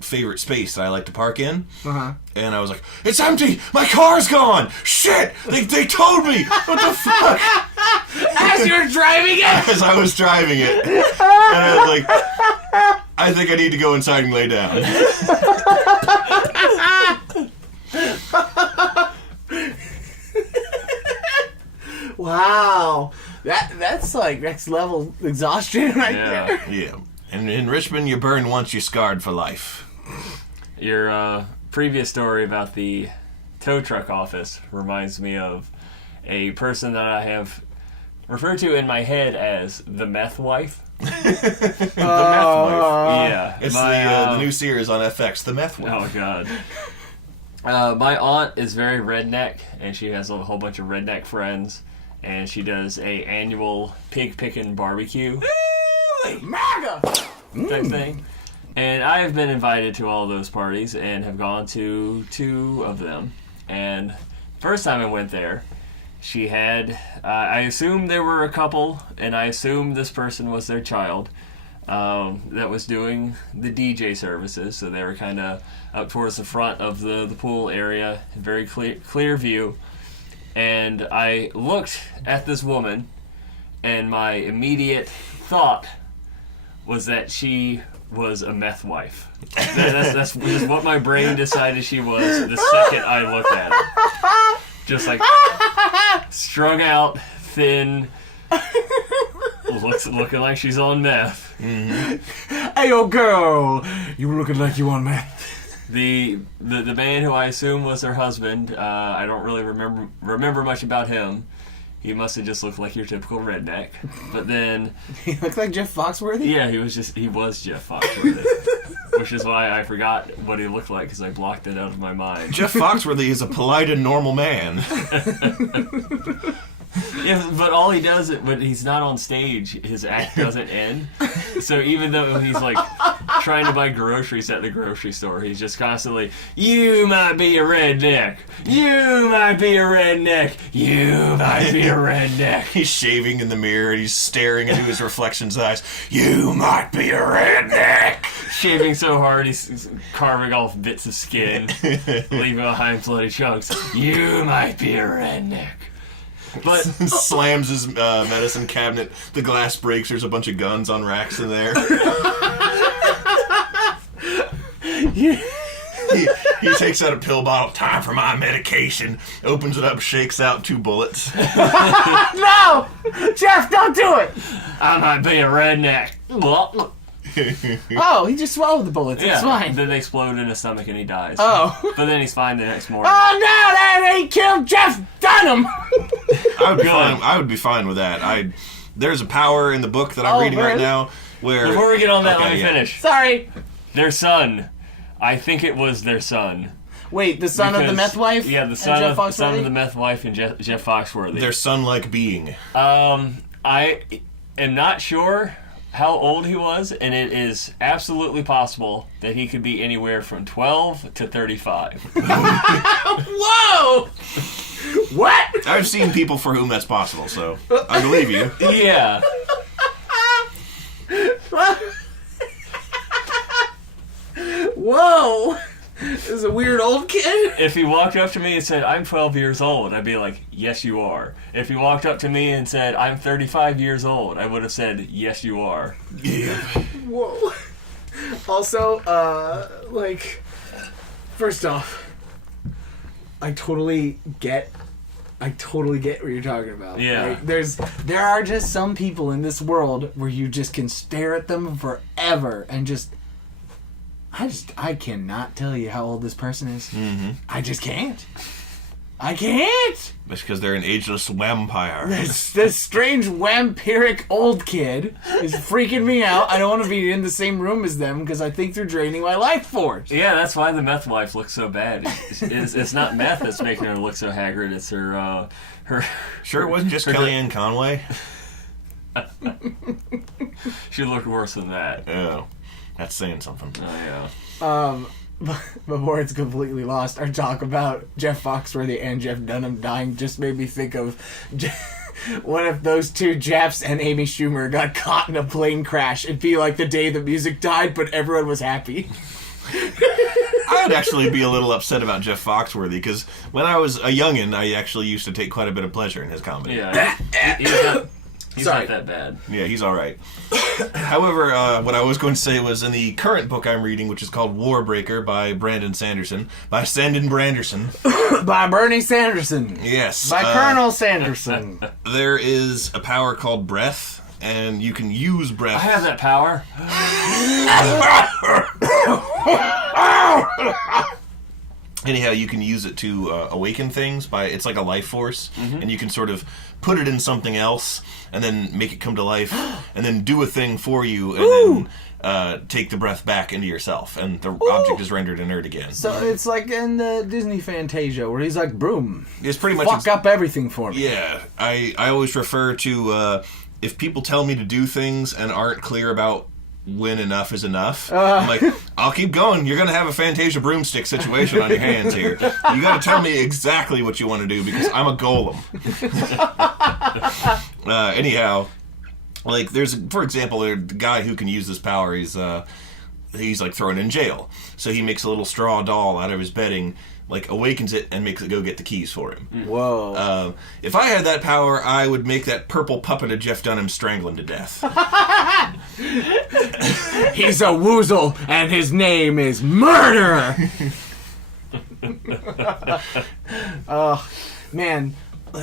favorite space that I like to park in, and I was like, it's empty! My car's gone! Shit! They towed me! What the fuck? As you're driving it? As I was driving it. And I was like, I think I need to go inside and lay down. Wow. That's like next level exhaustion right there. Yeah. And in Richmond, you burn once, you're scarred for life. Your previous story about the tow truck office reminds me of a person that I have referred to in my head as the meth wife. The Meth Wife. Yeah. It's the new series on FX, The Meth Wife. Oh, God. My aunt is very redneck, and she has a whole bunch of redneck friends, and she does a annual pig-picking barbecue MAGA! type thing. And I have been invited to all those parties and have gone to 2 of them. And first time I went there, she had, I assumed there were a couple, and I assumed this person was their child that was doing the DJ services. So they were kind of up towards the front of the pool area, very clear view. And I looked at this woman, and my immediate thought was that she was a meth wife. That's what my brain decided she was the second I looked at her. Just like strung out, thin, looking like she's on meth. Mm-hmm. Hey, yo, girl, you looking like you on meth. The man who I assume was her husband, I don't really remember much about him. He must have just looked like your typical redneck. But then... He looked like Jeff Foxworthy? Yeah, he was Jeff Foxworthy. Which is why I forgot what he looked like, because I blocked it out of my mind. Jeff Foxworthy is a polite and normal man. Yeah, but all he does, when he's not on stage, his act doesn't end. So even though he's like trying to buy groceries at the grocery store, he's just constantly, you might be a redneck. You might be a redneck. You might be a redneck. He's shaving in the mirror and he's staring into his reflection's eyes. You might be a redneck. Shaving so hard, he's carving off bits of skin, leaving behind bloody chunks. You might be a redneck. But slams his medicine cabinet. The glass breaks. There's a bunch of guns on racks in there. He takes out a pill bottle. Time for my medication. Opens it up, shakes out 2 bullets. No! Jeff, don't do it! I might be a redneck. Oh, he just swallowed the bullets. Yeah, It's fine. then they explode in his stomach and he dies. Oh. But then he's fine the next morning. Oh, no! That ain't killed Jeff Dunham! I would be fine with that. There's a power in the book that I'm reading right now where... Before we get on that, let me finish. Sorry. Their son. I think it was their son. Wait, the son of the meth wife? Yeah, the son of the meth wife and Jeff Foxworthy. Their son-like being. I am not sure how old he was, and it is absolutely possible that he could be anywhere from 12 to 35. Whoa! What? I've seen people for whom that's possible, so I believe you. Yeah. Whoa! This is a weird old kid. If he walked up to me and said, I'm 12 years old, I'd be like, yes, you are. If he walked up to me and said, I'm 35 years old, I would have said, yes, you are. Yeah. Whoa. Also, first off, I totally get what you're talking about. Yeah. Like, there are just some people in this world where you just can stare at them forever and I cannot tell you how old this person is. Mm-hmm. I just can't. I can't! That's because they're an ageless vampire. This strange vampiric old kid is freaking me out. I don't want to be in the same room as them because I think they're draining my life force. Yeah, that's why the meth wife looks so bad. It's not meth that's making her look so haggard. It's her. Sure, it wasn't just Kellyanne Conway. She looked worse than that. Oh, that's saying something. Oh yeah. Before it's completely lost, our talk about Jeff Foxworthy and Jeff Dunham dying just made me think of what if those 2 Jeffs and Amy Schumer got caught in a plane crash? It'd be like the day the music died, but everyone was happy. I'd actually be a little upset about Jeff Foxworthy because when I was a youngin', I actually used to take quite a bit of pleasure in his comedy. Yeah. He's not that bad. Yeah, he's all right. However, what I was going to say was in the current book I'm reading, which is called Warbreaker by Brandon Sanderson. By Bernie Sanderson. Yes. By Colonel Sanderson. There is a power called breath, and you can use breath. I have that power. Anyhow, you can use it to awaken things it's like a life force, and you can sort of put it in something else and then make it come to life and then do a thing for you and then take the breath back into yourself, and the object is rendered inert again. So it's like in the Disney Fantasia where he's like, broom. It's pretty much fuck up everything for me. Yeah, I always refer to if people tell me to do things and aren't clear about when enough is enough, I'm like, I'll keep going. You're going to have a Fantasia broomstick situation on your hands here. You got to tell me exactly what you want to do because I'm a golem. Anyhow, like for example, a guy who can use this power, he's like thrown in jail. So he makes a little straw doll out of his bedding, like awakens it and makes it go get the keys for him. Whoa. If I had that power, I would make that purple puppet of Jeff Dunham strangle him to death. He's a woozle, and his name is Murderer! Oh, man.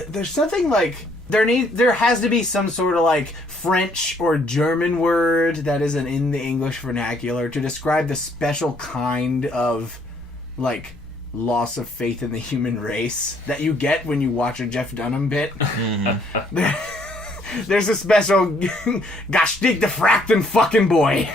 There's something like... There has to be some sort of like French or German word that isn't in the English vernacular to describe the special kind of like loss of faith in the human race that you get when you watch a Jeff Dunham bit. There's a special gosh dig the fractin' fucking boy.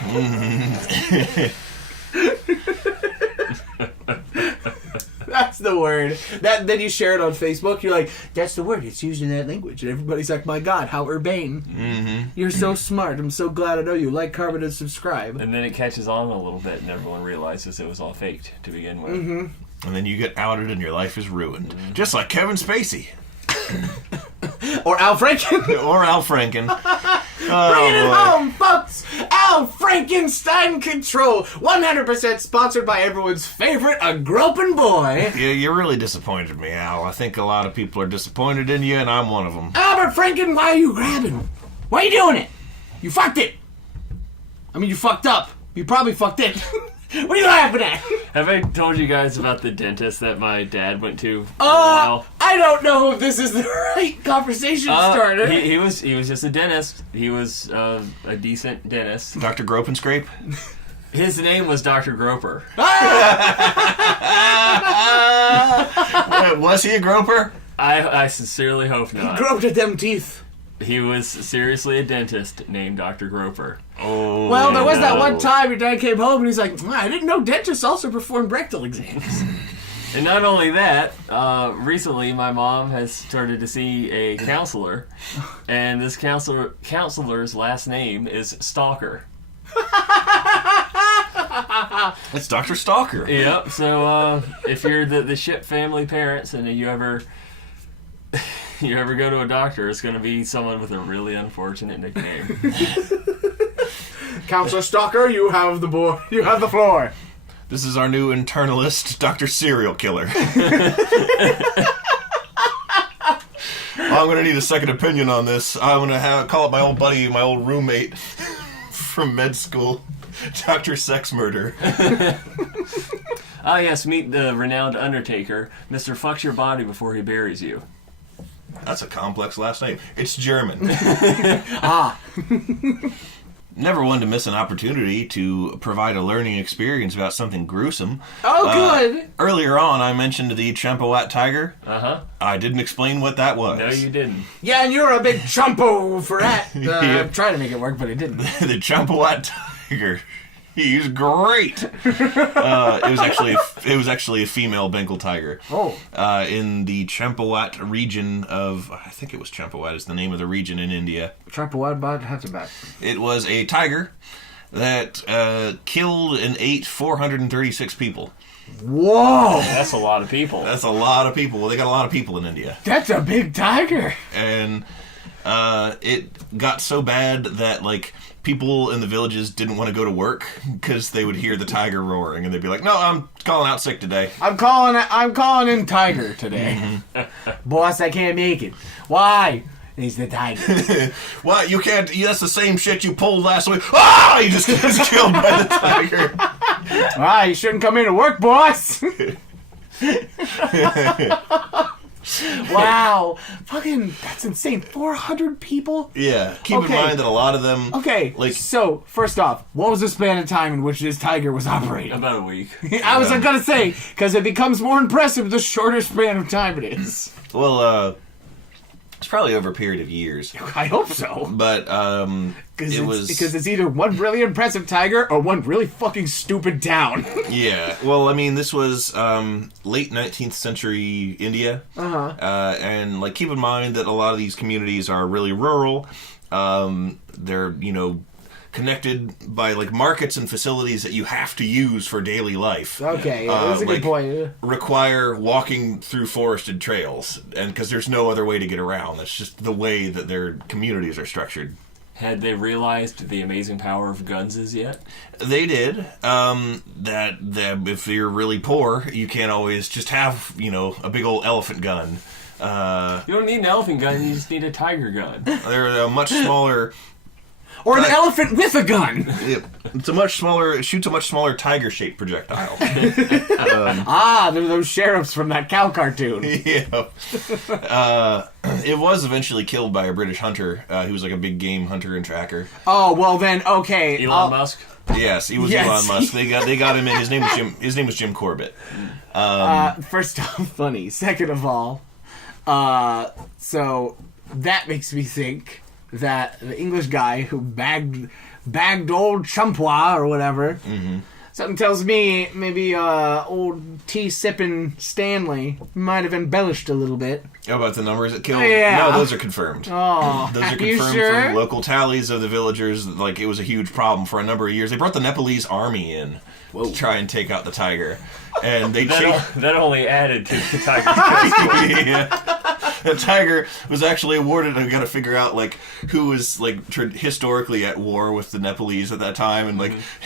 That's the word. Then you share it on Facebook. You're like, that's the word. It's used in that language. And everybody's like, my God, how urbane. Mm-hmm. You're so smart. I'm so glad I know you. Like, comment, and subscribe. And then it catches on a little bit, and everyone realizes it was all faked to begin with. Mm-hmm. And then you get outed and your life is ruined. Mm-hmm. Just like Kevin Spacey. Or Al Franken. Or Al Franken. Bring it home, folks! Al Frankenstein Control. 100% sponsored by everyone's favorite, a groping boy. Yeah, you really disappointed me, Al. I think a lot of people are disappointed in you, and I'm one of them. Albert Franken, why are you grabbing? Why are you doing it? You fucked it. I mean, you fucked up. You probably fucked it. What are you laughing at? Have I told you guys about the dentist that my dad went to for a while? I don't know if this is the right conversation starter. He was just a dentist. He was a decent dentist. Dr. Grope and Scrape? His name was Dr. Groper. Was he a groper? I sincerely hope not. He groped at them teeth. He was seriously a dentist named Dr. Groper. Oh. Well, there was that one time your dad came home and he's like, I didn't know dentists also performed rectal exams. And not only that, recently my mom has started to see a counselor, and this counselor's last name is Stalker. It's Dr. Stalker. Yep, so if you're the Ship family parents and you ever go to a doctor, it's going to be someone with a really unfortunate nickname. Counselor Stalker, you have the floor. This is our new internalist, Dr. Serial Killer. I'm going to need a second opinion on this. I'm going to call up my old buddy, my old roommate from med school, Dr. Sex Murder. Ah, yes, meet the renowned Undertaker. Mr. Fucks your body before he buries you. That's a complex last name. It's German. Ah. Never one to miss an opportunity to provide a learning experience about something gruesome. Oh, good. Earlier on, I mentioned the Champawat tiger. Uh-huh. I didn't explain what that was. No, you didn't. Yeah, and you're a big chumpo for that. Yep. I'm trying to make it work, but it didn't. The Champawat tiger. He's great. It was actually a female Bengal tiger. Oh. In the Champawat region of, I think it was Champawat is the name of the region in India. Champawat Hyderabad. It was a tiger that killed and ate 436 people. Whoa. That's a lot of people. That's a lot of people. Well, they got a lot of people in India. That's a big tiger. And it got so bad that, like, people in the villages didn't want to go to work because they would hear the tiger roaring, and they'd be like, "No, I'm calling out sick today. I'm calling in tiger today. Boss, I can't make it. Why? He's the tiger. Well, you can't. That's the same shit you pulled last week. Ah! He just gets killed by the tiger. Ah, you shouldn't come in to work, boss. Wow. Fucking, that's insane. 400 people? Yeah. Keep in mind that a lot of them... Okay, so, first off, what was the span of time in which this tiger was operating? About a week. I was gonna say, because it becomes more impressive the shorter span of time it is. Well, it's probably over a period of years. I hope so. But, Because it's either one really impressive tiger or one really fucking stupid town. Yeah. Well, I mean, this was late 19th century India. Uh-huh. And, like, keep in mind that a lot of these communities are really rural. They're, connected by, like, markets and facilities that you have to use for daily life. Okay, that's a good point. Require walking through forested trails, and because there's no other way to get around. That's just the way that their communities are structured. Had they realized the amazing power of guns as yet? They did. That if you're really poor, you can't always just have, a big old elephant gun. You don't need an elephant gun, you just need a tiger gun. They're a much smaller... Or an elephant with a gun. It shoots a much smaller tiger-shaped projectile. They're those sheriffs from that cow cartoon. Yeah. It was eventually killed by a British hunter. He was like a big game hunter and tracker. Oh, well then, okay. Elon Musk? Yes, he was Elon Musk. They got him in. His name was Jim Corbett. First off, funny. Second of all, so that makes me think that the English guy who bagged old Champawat or whatever, something tells me maybe old tea-sipping Stanley might have embellished a little bit. How about the numbers it killed? Yeah. No, those are confirmed. Oh, those are you confirmed sure? from local tallies of the villagers. Like, it was a huge problem for a number of years. They brought the Nepalese army in to try and take out the tiger. And they that only added to the tiger's yeah. The tiger was actually awarded. I got to figure out who was historically at war with the Nepalese at that time, and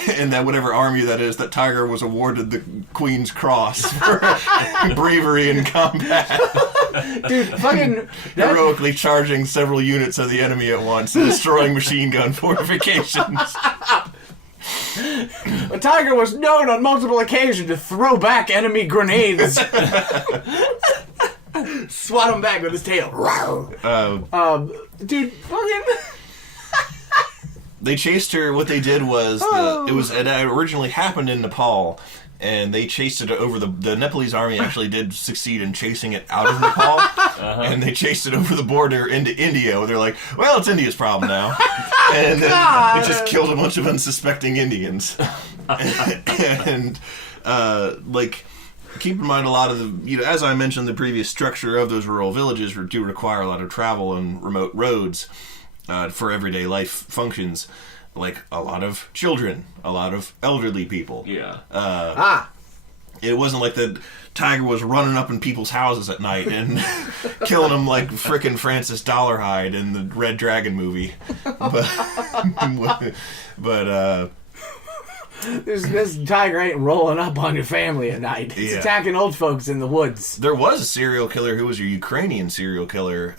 and that whatever army that is, that tiger was awarded the Queen's Cross for bravery in combat. Dude, fucking heroically charging several units of the enemy at once and destroying machine gun fortifications. The tiger was known on multiple occasions to throw back enemy grenades. Swat him back with his tail. Dude, fucking... They chased her. What they did was, it originally happened in Nepal, and they chased it over the Nepalese army actually did succeed in chasing it out of Nepal, and they chased it over the border into India, where they're like, well, it's India's problem now. And then it just killed a bunch of unsuspecting Indians. And, keep in mind a lot of the, as I mentioned, the previous structure of those rural villages do require a lot of travel and remote roads for everyday life functions, like a lot of children, a lot of elderly people. Yeah. It wasn't like the tiger was running up in people's houses at night and killing them like frickin' Francis Dollarhide in the Red Dragon movie. But This tiger ain't rolling up on your family at night. It's attacking old folks in the woods. There was a serial killer who was a Ukrainian serial killer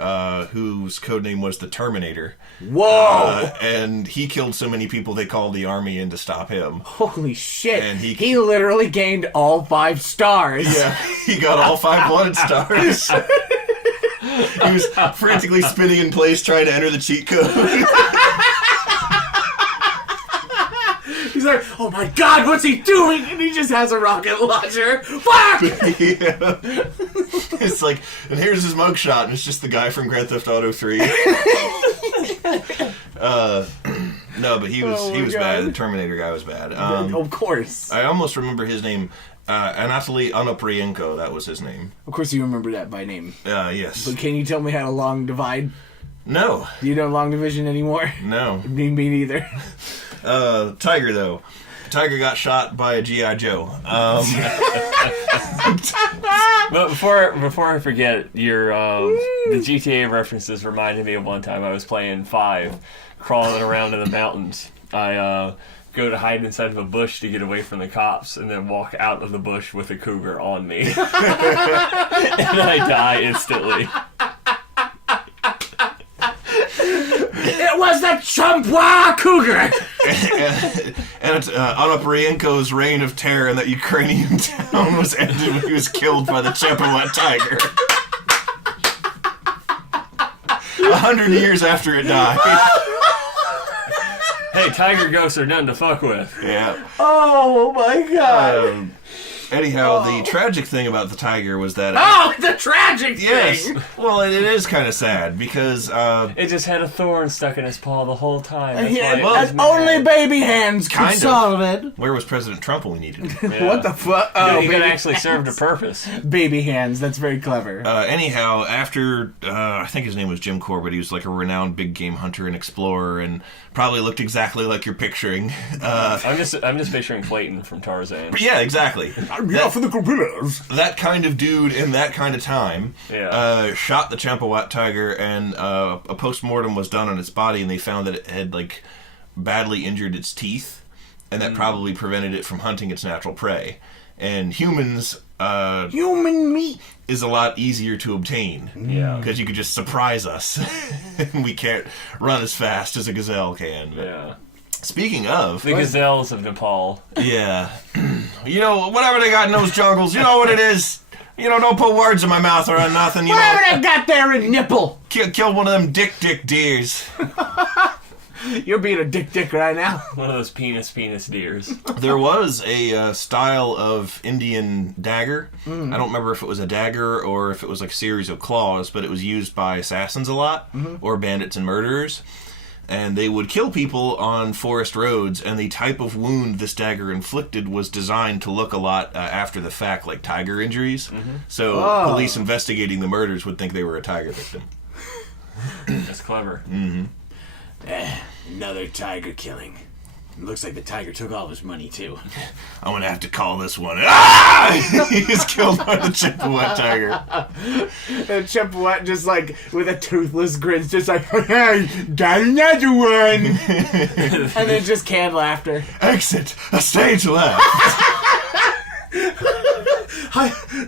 whose codename was the Terminator. Whoa! And he killed so many people they called the army in to stop him. Holy shit. And he literally gained all 5 stars. Yeah, he got all 5 blood stars. He was frantically spinning in place trying to enter the cheat code. He's like, oh my god, what's he doing? And he just has a rocket launcher. Fuck! Yeah. It's like, and here's his mugshot, and it's just the guy from Grand Theft Auto 3. No, but he was bad. The Terminator guy was bad. Of course. I almost remember his name. Anatoly Onoprienko, that was his name. Of course you remember that by name. Yes. But can you tell me how to long divide? No. Do you know long division anymore? No. Me neither. Tiger, though. Tiger got shot by a G.I. Joe. But before I forget, your the GTA references reminded me of one time I was playing 5, crawling around in the mountains. I go to hide inside of a bush to get away from the cops, and then walk out of the bush with a cougar on me. And I die instantly. It was the Champawat cougar! And Onoprienko's reign of terror in that Ukrainian town was ended when he was killed by the Champawat tiger. 100 years after it died. Hey, tiger ghosts are none to fuck with. Yeah. Oh my god. Anyhow, the tragic thing about the tiger was that... Oh, the tragic Yes. thing! Well, it is kind of sad because... It just had a thorn stuck in his paw the whole time. That's Yeah, why it was and mad. only baby hands could Kind of. solve it. where was President Trump when we needed him? Yeah. What the fuck? Oh, Oh, he baby could actually served a purpose. Baby hands. That's very clever. Anyhow, after... I think his name was Jim Corbett. He was like a renowned big game hunter and explorer and probably looked exactly like you're picturing. I'm just picturing Clayton from Tarzan. But yeah, exactly. I'm here for the gorillas. That kind of dude in that kind of time shot the Champawat tiger, and a post-mortem was done on its body, and they found that it had like badly injured its teeth, and that probably prevented it from hunting its natural prey. And humans Human meat. is a lot easier to obtain. Yeah. Because you could just surprise us. And we can't run as fast as a gazelle can. Yeah. Speaking of... The gazelles of Nepal. Yeah. You know, whatever they got in those jungles, you know what it is. You know, don't put words in my mouth or nothing. You Whatever know, they got there in nipple. kill one of them dick deers. You're being a dick right now. One of those penis deers. There was a style of Indian dagger. I don't remember if it was a dagger or if it was like a series of claws, but it was used by assassins a lot, or bandits and murderers. And they would kill people on forest roads, and the type of wound this dagger inflicted was designed to look a lot after the fact like tiger injuries. So police investigating the murders would think they were a tiger victim. That's clever. Another tiger killing. Looks like the tiger took all of his money, too. I'm gonna have to call this one. Ah! He's killed by the Champawat tiger. And Champawat just like, with a toothless grin, just like, hey, got another one! And then just canned laughter. Exit. A stage left.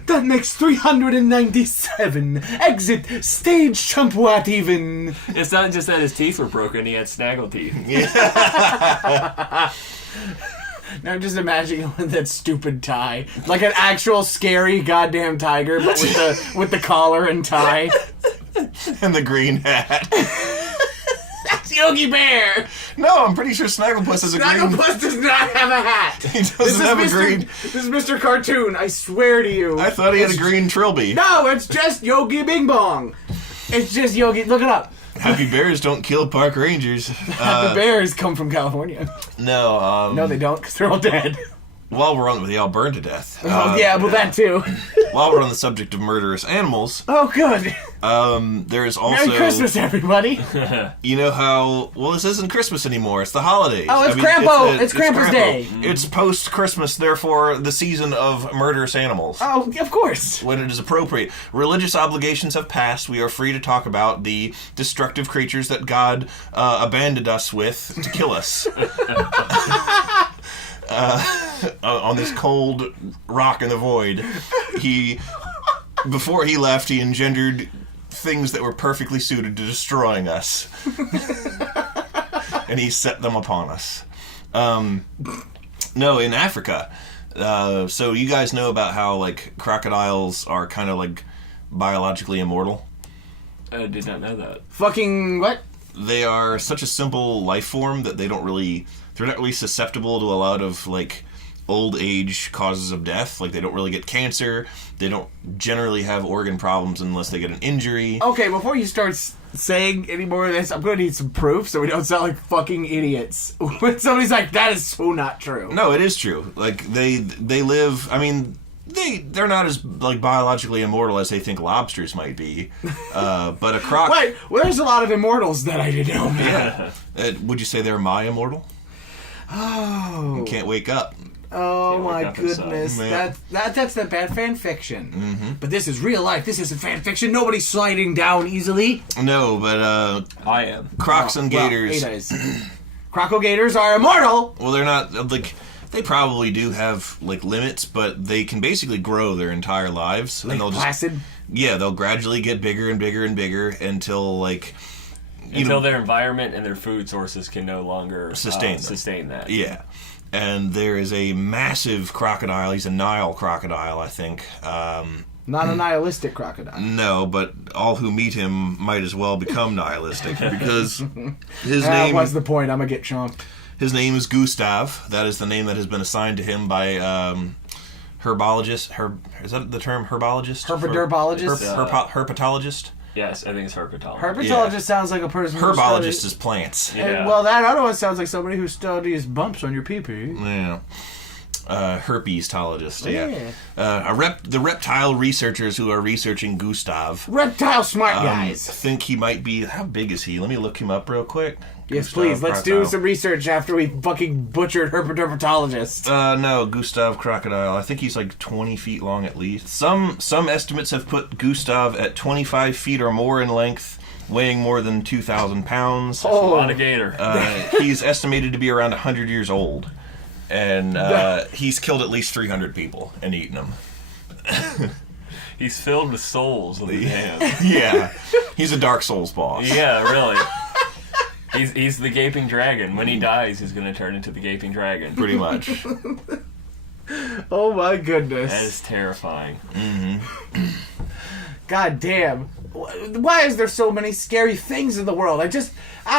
That makes 397. Exit, stage Champawat even. It's not just that his teeth were broken, he had snaggle teeth. Now I'm just imagining with that stupid tie. Like an actual scary goddamn tiger, but with the collar and tie. And the green hat. That's Yogi Bear! No, I'm pretty sure Snagglepuss has a green... Snagglepuss does not have a hat! He doesn't have a green... This is Mr. Cartoon, I swear to you. I thought he had a green trilby. No, it's just Yogi Bing Bong. It's just Yogi. Look it up. Happy bears don't kill park rangers. The bears come from California. No, No, they don't, because they're all dead. while we're on... They all burned to death. Oh, yeah, well, that too. While we're on the subject of murderous animals, Oh, good. there is also... Merry Christmas, everybody. You know how... Well, this isn't Christmas anymore. It's the holidays. Oh, it's Crampo. It's Krampus Day. It's post-Christmas, therefore, the season of murderous animals. Oh, of course. When it is appropriate. Religious obligations have passed. We are free to talk about the destructive creatures that God abandoned us with to kill us. On this cold rock in the void. Before he left, he engendered things that were perfectly suited to destroying us. And he set them upon us. No, in Africa. So you guys know about how, like, crocodiles are kind of, like, biologically immortal? I did not know that. Fucking what? They are such a simple life form that they're not really susceptible to a lot of, like, old age causes of death. Like, they don't really get cancer. They don't generally have organ problems unless they get an injury. Okay, before you start saying any more of this, I'm going to need some proof so we don't sound like fucking idiots. When somebody's like, that is so not true. No, it is true. Like, they live... I mean... They're not as, like, biologically immortal as they think lobsters might be. But a croc... Wait, well, there's a lot of immortals that I didn't know about. Yeah. Would you say they're immortal? Oh. Can't wake up. Oh Can't my wake up inside. goodness. Man. That's the bad fan fiction. But this is real life. This isn't fan fiction. Nobody's sliding down easily. No, but I am. crocs and gators... Well, Crocogators are immortal. Well, they're not, like... They probably do have, like, limits, but they can basically grow their entire lives. Like and they'll placid. Yeah, they'll gradually get bigger and bigger and bigger until, like... Until their environment and their food sources can no longer sustain that. Yeah. And there is a massive crocodile. He's a Nile crocodile, I think. Not a nihilistic crocodile. No, but all who meet him might as well become nihilistic because his name. What's the point? I'm gonna get chomped. His name is Gustav. That is the name that has been assigned to him by herbologist. Is that the term? Herbologist? Herpetologist? Herpetologist? Yes, I think it's herpetologist. Herpetologist sounds like a person. Herbologist is plants. Yeah. Well, that other one sounds like somebody who studies bumps on your pee-pee. Yeah. Herpesologist. Yeah. The reptile researchers who are researching Gustav. Reptile smart guys. Think he might be. How big is he? Let me look him up real quick. Yes, Gustav please. Let's do crocodile. some research after we fucking butchered herpetologist. No, Gustav crocodile. I think he's like 20 feet long at least. Some estimates have put Gustav at 25 feet or more in length, weighing more than 2,000 pounds. A lot of gator. He's estimated to be around 100 years old. And he's killed at least 300 people and eaten them. He's filled with souls in his hands. Yeah. He's a Dark Souls boss. Yeah, really. He's the gaping dragon. When he dies, he's going to turn into the gaping dragon. Pretty much. Oh my goodness. That is terrifying. Mm-hmm. God damn. Why is there so many scary things in the world? I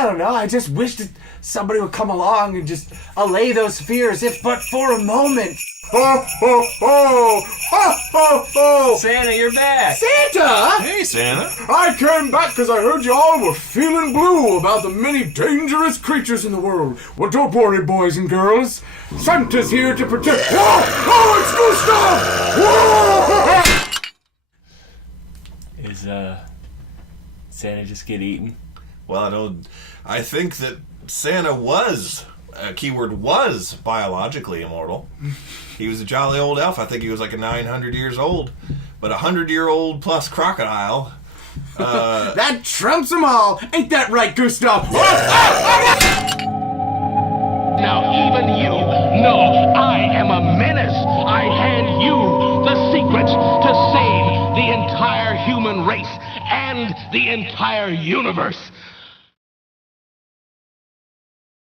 don't know. I just wish that somebody would come along and just allay those fears, if but for a moment. Ho, ho, ho! Ho, ho, ho! Santa, you're back! Santa! Hey, Santa. I came back because I heard you all were feeling blue about the many dangerous creatures in the world. Well, don't worry, boys and girls. Santa's here to protect... Whoa! Oh, it's Gustav! Whoa! Is, Santa just get eaten? Well, I think that Santa was, keyword was, biologically immortal. He was a jolly old elf. I think he was like 900 years old. But 100-year-old plus crocodile. That trumps them all. Ain't that right, Gustav? Now even you know I am a menace. I hand you the secrets to save the entire human race and the entire universe.